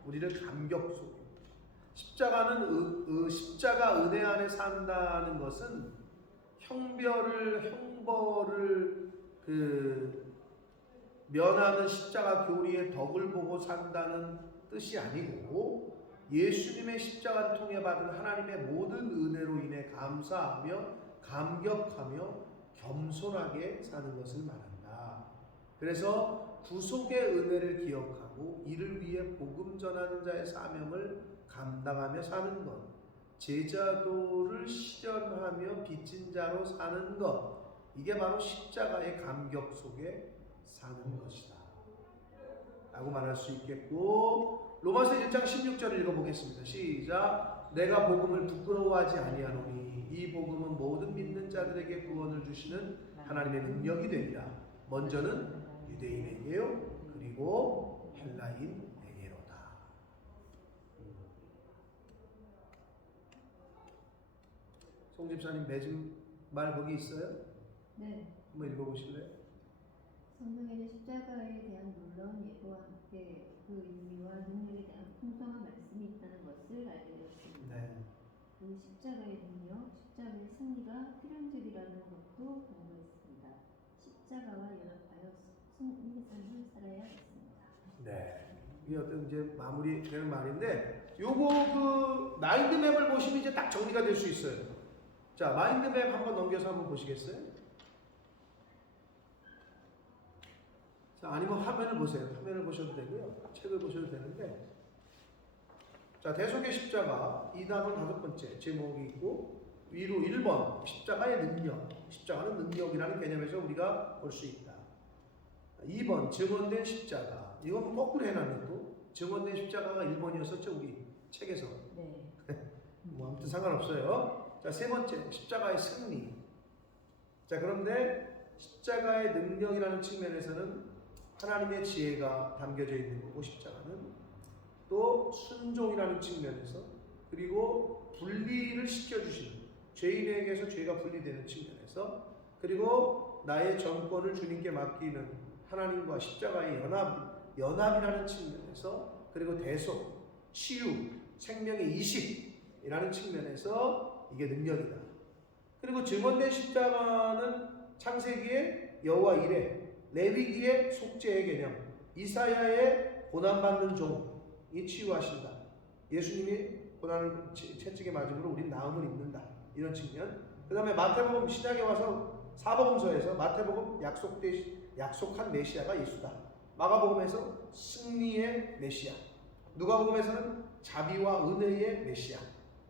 우리를 감격 속에. 십자가 은혜 안에 산다는 것은 형벌을 면하는 십자가 교리의 덕을 보고 산다는 뜻이 아니고 예수님의 십자가를 통해 받은 하나님의 모든 은혜로 인해 감사하며 감격하며 겸손하게 사는 것을 말한다. 그래서 구속의 은혜를 기억하고 이를 위해 복음 전하는 자의 사명을 감당하며 사는 것, 제자도를 실현하며 빚진 자로 사는 것, 이게 바로 십자가의 감격 속에 사는 것이다 라고 말할 수 있겠고, 로마서 1장 16절을 읽어보겠습니다. 시작. 내가 복음을 부끄러워하지 아니하노니 이 복음은 모든 믿는 자들에게 구원을 주시는 하나님의 능력이 되리라. 먼저는 유대인에게요, 그리고 헬라인에게로다. 송 집사님 맺은 말 거기 있어요? 네. 한번 읽어보실래요? 성경에는 십자가에 대한 놀라운 예고와 함께 그 의미와 능력에 대한 풍성한 말씀이 있다는 것을 알게 되었습니다. 네. 그 십자가의 능력, 십자가의 승리가 필연적이라는 것도 공부했습니다. 십자가와 연합하여 승리의 삶을 살아야 했습니다. 네. 이게 어떤 이제 마무리되는 말인데, 요거 마인드맵을 보시면 이제 딱 정리가 될 수 있어요. 자, 마인드맵 한번 넘겨서 한번 보시겠어요? 자, 아니면 화면을 보세요. 화면을 보셔도 되고요. 책을 보셔도 되는데, 자, 대속의 십자가 2단원 5번째 제목이 있고, 위로 1번 십자가의 능력. 십자가는 능력이라는 개념에서 우리가 볼 수 있다. 2번 증언된 십자가. 이건 거꾸로 해놨네 또. 증언된 십자가가 1번이었었죠 우리 책에서. 네. 뭐 아무튼 상관없어요. 자, 세 번째 십자가의 승리. 자, 그런데 십자가의 능력이라는 측면에서는 하나님의 지혜가 담겨져 있는 거고, 십자가는 또 순종이라는 측면에서, 그리고 분리를 시켜주시는, 죄인에게서 죄가 분리되는 측면에서, 그리고 나의 정권을 주님께 맡기는 하나님과 십자가의 연합이라는 측면에서, 그리고 대속, 치유, 생명의 이식이라는 측면에서 이게 능력이다. 그리고 증언된 십자가는 창세기의 여호와 이레, 레위기의 속죄의 개념, 이사야의 고난받는 종이 치유하신다. 예수님이 고난을 채찍에 맞음으로 우린 나음을 입는다. 이런 측면. 그 다음에 마태복음 신약에 와서 사복음서에서 마태복음 약속한 메시아가 예수다. 마가복음에서 승리의 메시아. 누가복음에서는 자비와 은혜의 메시아.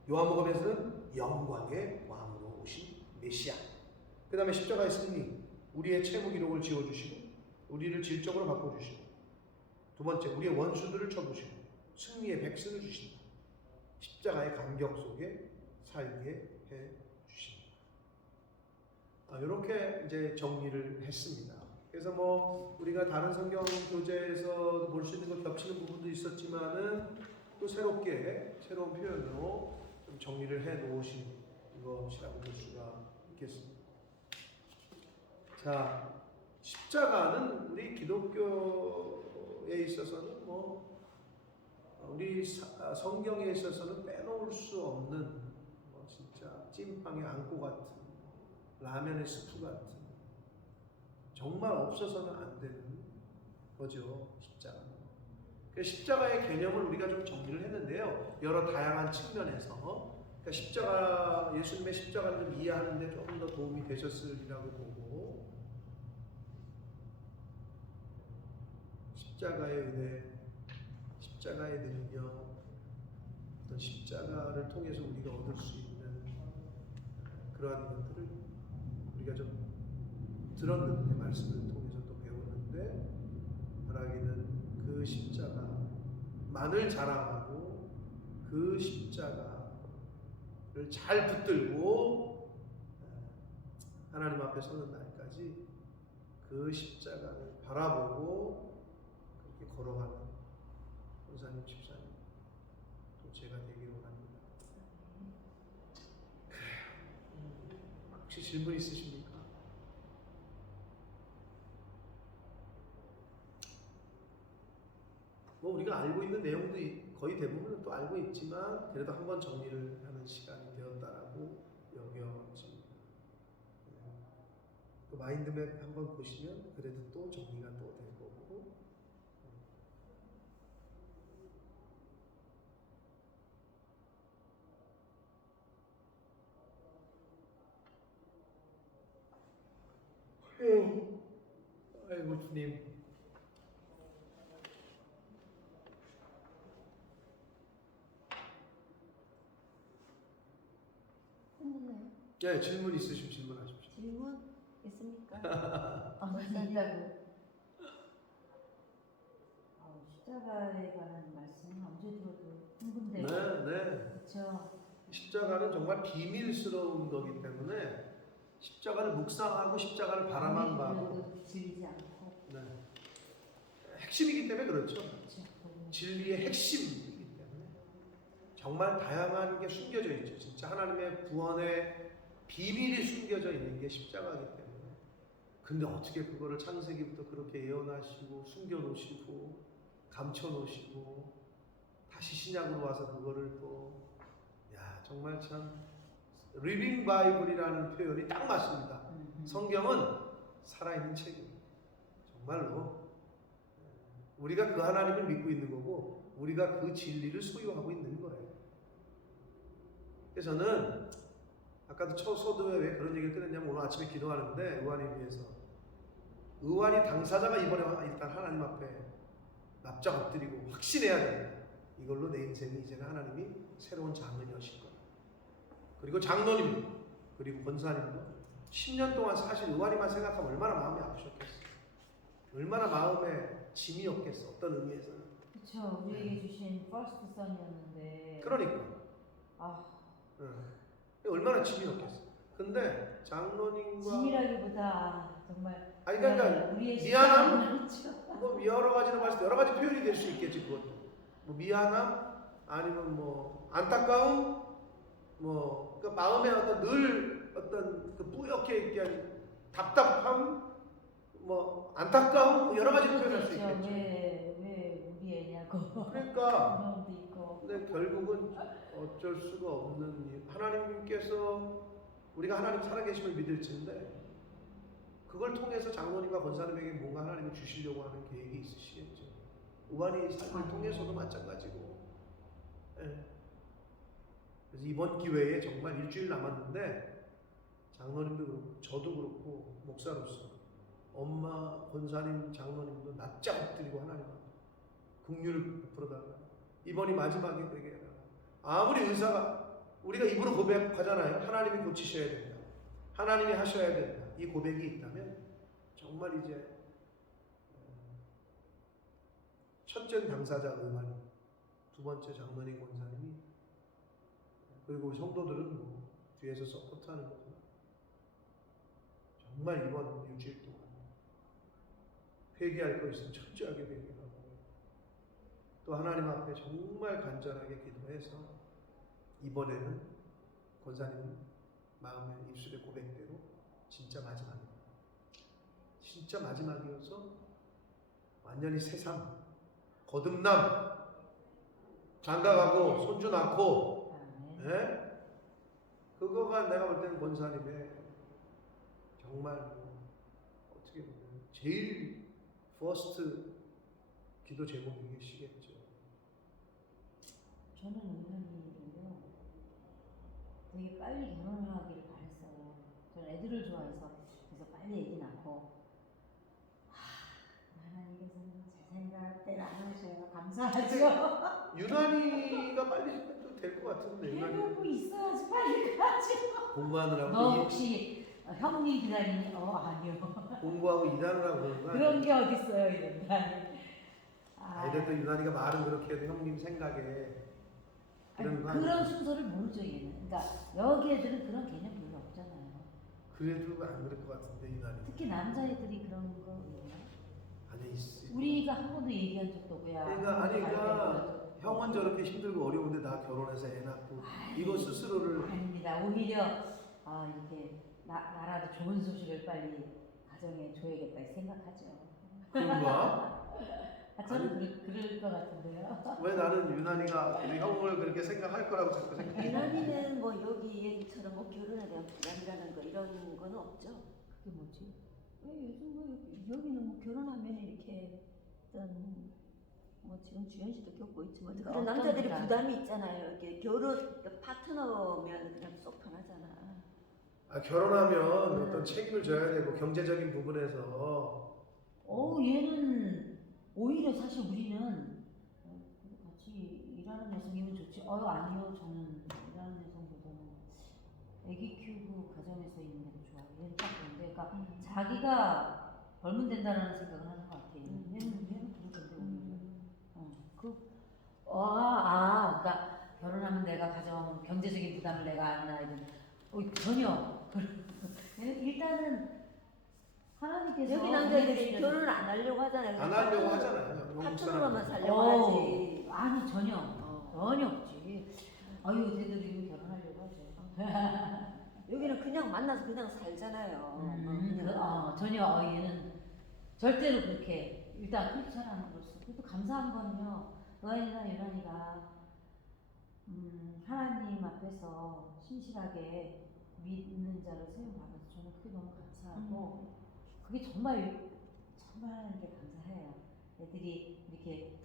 요한복음에서는 영광의 왕으로 오신 메시아. 그 다음에 십자가의 승리. 우리의 채무 기록을 지워주시고 우리를 질적으로 바꿔주시고, 두 번째 우리의 원수들을 쳐부시고 승리의 백승을 주신다. 십자가의 감격 속에 살게 해주신다. 이렇게 이제 정리를 했습니다. 그래서 뭐 우리가 다른 성경 교재에서 볼 수 있는 것 겹치는 부분도 있었지만은 또 새로운 표현으로 좀 정리를 해 놓으신 것이라고 볼 수가 있겠습니다. 자, 십자가는 우리 기독교에 있어서는 뭐 우리 성경에 있어서는 빼놓을 수 없는 진짜 찐빵의 안고 같은, 라면의 스프 같은, 정말 없어서는 안 되는 거죠, 십자가. 십자가의 개념을 우리가 좀 정리를 했는데요, 여러 다양한 측면에서. 그러니까 십자가, 예수님의 십자가를 좀 이해하는데 조금 더 도움이 되셨으리라고 보고, 십자가의 은혜, 십자가의 능력, 어떤 십자가를 통해서 우리가 얻을 수 있는 그러한 것들을 우리가 좀 들었는데, 말씀을 통해서 또 배웠는데, 바라기는 그 십자가만을 자랑하고 그 십자가를 잘 붙들고 하나님 앞에 서는 날까지 그 십자가를 바라보고 그렇게 걸어가는 권사님, 집사님 제가 되기를 원합니다. 혹시 질문 있으십니까? 뭐 우리가 알고 있는 내용도 거의 대부분은 또 알고 있지만 그래도 한번 정리를 하는 시간이 되었다라고 여겨집니다. 또 마인드맵 한번 보시면 그래도 또 정리가 또 될 거고. 아이고 주님. 끝났나요? 네, 질문 있으시면 질문하십시오. 질문 있습니까? 있다고. 십자가에 관한 말씀은 언제 들어도 흥분되고. 네. 그렇죠. 십자가는 정말 비밀스러운 거기 때문에 십자가를 묵상하고 십자가를 바라만봐도 질리지 않고. 네. 핵심이기 때문에 그렇죠. 그렇죠. 진리의 핵심이기 때문에 정말 다양한 게 숨겨져 있죠. 진짜 하나님의 구원의 비밀이 숨겨져 있는 게 십자가이기 때문에. 근데 어떻게 그거를 창세기부터 그렇게 예언하시고 숨겨놓으시고 감춰놓으시고 다시 신약으로 와서 그거를 또 정말 참 리빙 바이블이라는 표현이 딱 맞습니다. 성경은 살아있는 책입니다. 정말로 우리가 그 하나님을 믿고 있는 거고 우리가 그 진리를 소유하고 있는 거예요. 그래서 저는 아까도 서두에 왜 그런 얘기를 꺼냈냐면 오늘 아침에 기도하는데 의환을 위해서 의환이 당사자가 이번에 일단 하나님 앞에 납작 엎드리고 확신해야 된다. 이걸로 내 인생이 이제는 하나님이 새로운 장을 여실 거다. 그리고 장로님 그리고 권사님도 10년 동안 사실 의환이만 생각하면 얼마나 마음이 아프셨겠어. 얼마나 마음에 짐이 없겠어. 어떤 의미에서는. 그렇죠. 우리에게 주신 퍼스트 선이었는데. 그러니까. 얼마나 짐이 없겠어. 근데 장로님과 짐이라기보다 정말. 그러니까 우리의 미안함, 뭐 여러 가지로 봤을 때 여러 가지 표현이 될 수 있겠지 그것도. 뭐 미안함, 아니면 뭐 안타까움, 뭐 그 마음에 어떤 늘 어떤 그 뿌옇게 있게 답답함, 뭐 안타까움, 뭐 여러 가지 표현할 수 있겠죠. 왜 우리 애냐고. 그러니까. 그런 것도 있고. 근데 결국은 어쩔 수가 없는 일. 하나님께서 우리가 하나님 살아계심을 믿을지인데 그걸 통해서 장로님과 권사님에게 뭔가 하나님이 주시려고 하는 계획이 있으시겠죠. 우한의 삶을 통해서도 마찬가지고. 그래서 이번 기회에 정말 일주일 남았는데 장로님도 그렇고 저도 그렇고 목사로서 엄마, 권사님, 장로님도 납작 엎드리고 하나님 앞에 긍휼을 베풀어달라. 이번이 마지막이 되게 해달라. 아무리 의사가 우리가 입으로 고백하잖아요. 하나님이 고치셔야 된다. 하나님이 하셔야 된다. 이 고백이 있다면 정말 이제 첫째 당사자 의만이, 두 번째 장로님 권사님이, 그리고 우리 성도들은 뭐 뒤에서 서포트하는 거죠. 정말 이번 일주일 동안 회개할 거 있으면 철저하게 회개하고 또 하나님 앞에 정말 간절하게 기도해서 이번에는 권사님 마음의 입술의 고백대로 진짜 마지막입니다. 진짜 마지막이어서 완전히 새삼 거듭남 장가가고 손주 낳고 그거가 내가 볼 때는 권사님의 정말 어떻게 보면 제일 퍼스트 기도 제목이시겠죠. 저는 은근히요 되게 빨리 결혼을 하기를 바랬어요. 저는 애들을 좋아해서 그래서 빨리 애기 낳고 하나님께서는 제 생각대로 안 하셔서 감사하죠. 유난히가 빨리 해도 될 것 같은데 배우고 있어야지 빨리 가지. 공부하느라고 너 혹시 형님 기다리니? 아니요. 공부하고 일하느라고 그러는 거 아니야? 그런 게 어딨어요 이런다. 아이들 또 유난히가 말은 그렇게 해도 형님 생각에 그런 거 그런 아니야? 순서를 모르죠 얘는. 그러니까 여기 애들은 그런 개념 별로 없잖아요. 그래도 안 그럴 것 같은데 유난히. 특히 남자애들이 그런 거 있나? 아니 있어. 우리가 한 번도 얘기한 적도 없고 야. 그러니까 형은 저렇게 힘들고 어려운데 나 결혼해서 애 낳고 이거 스스로를 아닙니다. 오히려 이렇게 나라도 좋은 소식을 빨리 가정에 줘야겠다 생각하죠. 그런가? 저는 그럴 것 같은데요. 왜 나는 유난히가 우리 형을 그렇게 생각할 거라고 자꾸 생각해? 유난히는 뭐 여기 얘기처럼 뭐 결혼에 대한 부담이라는 거 이런 거는 없죠. 그게 뭐지? 왜 요즘 뭐 여기는 뭐 결혼하면 이렇게 어떤 뭐 지금 주현 씨도 겪고 있지만 그런 어떤 남자들이 부담? 부담이 있잖아요. 이렇게 결혼 파트너면 그냥 쏙 편하잖아. 결혼하면 어떤 책임을 져야 되고 경제적인 부분에서 얘는 오히려 사실 우리는 같이 일하는 여성이면 좋지. 아니요, 저는 일하는 여성보다는 아기 키우고 가정에서 있는 게 좋아요. 얘는 딱 그런데, 그러니까 자기가 벌면 된다는 생각을 하는 것 같아. 얘는 그러던데 오히려. 그러니까 결혼하면 내가 가정 경제적인 부담을 내가 안나 이런. 전혀. 일단은 하나님께서 여기 남자들이 우리를 결혼을 안 하려고 하잖아요. 안 하려고 하잖아요. 영국 파트너로만 사람. 살려고 하지. 아니 전혀 어. 전혀 없지. 되도록이면 결혼하려고 하죠. 여기는 그냥 만나서 그냥 살잖아요. 그냥. 전혀 얘는 절대로 그렇게 일단 그렇게 살아남으로써 그래도 감사한 거는요. 노아이나 유란이가 하나님 앞에서 신실하게 믿는 자를 세움 받아서 저는 그게 너무 감사하고 그게 정말 하나님께 감사해요. 애들이 이렇게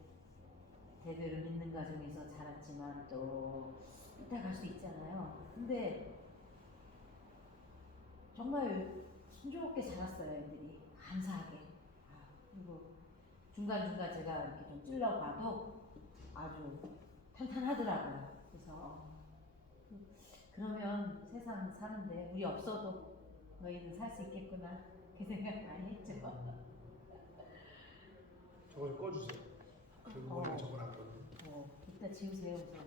대대로 믿는 가정에서 자랐지만 또 이따 갈 수 있잖아요. 근데 정말 순조롭게 자랐어요, 애들이. 감사하게. 그리고 중간중간 제가 이렇게 좀 찔러봐도 아주 탄탄하더라고요. 그래서 그러면 세상 사는데 우리 없어도 너희는 살 수 있겠구나. 그 생각 많이 했죠. 저거 좀 꺼주세요. 그리고 머리가 저걸 안 꺼네. 이따 지우세요, 우선.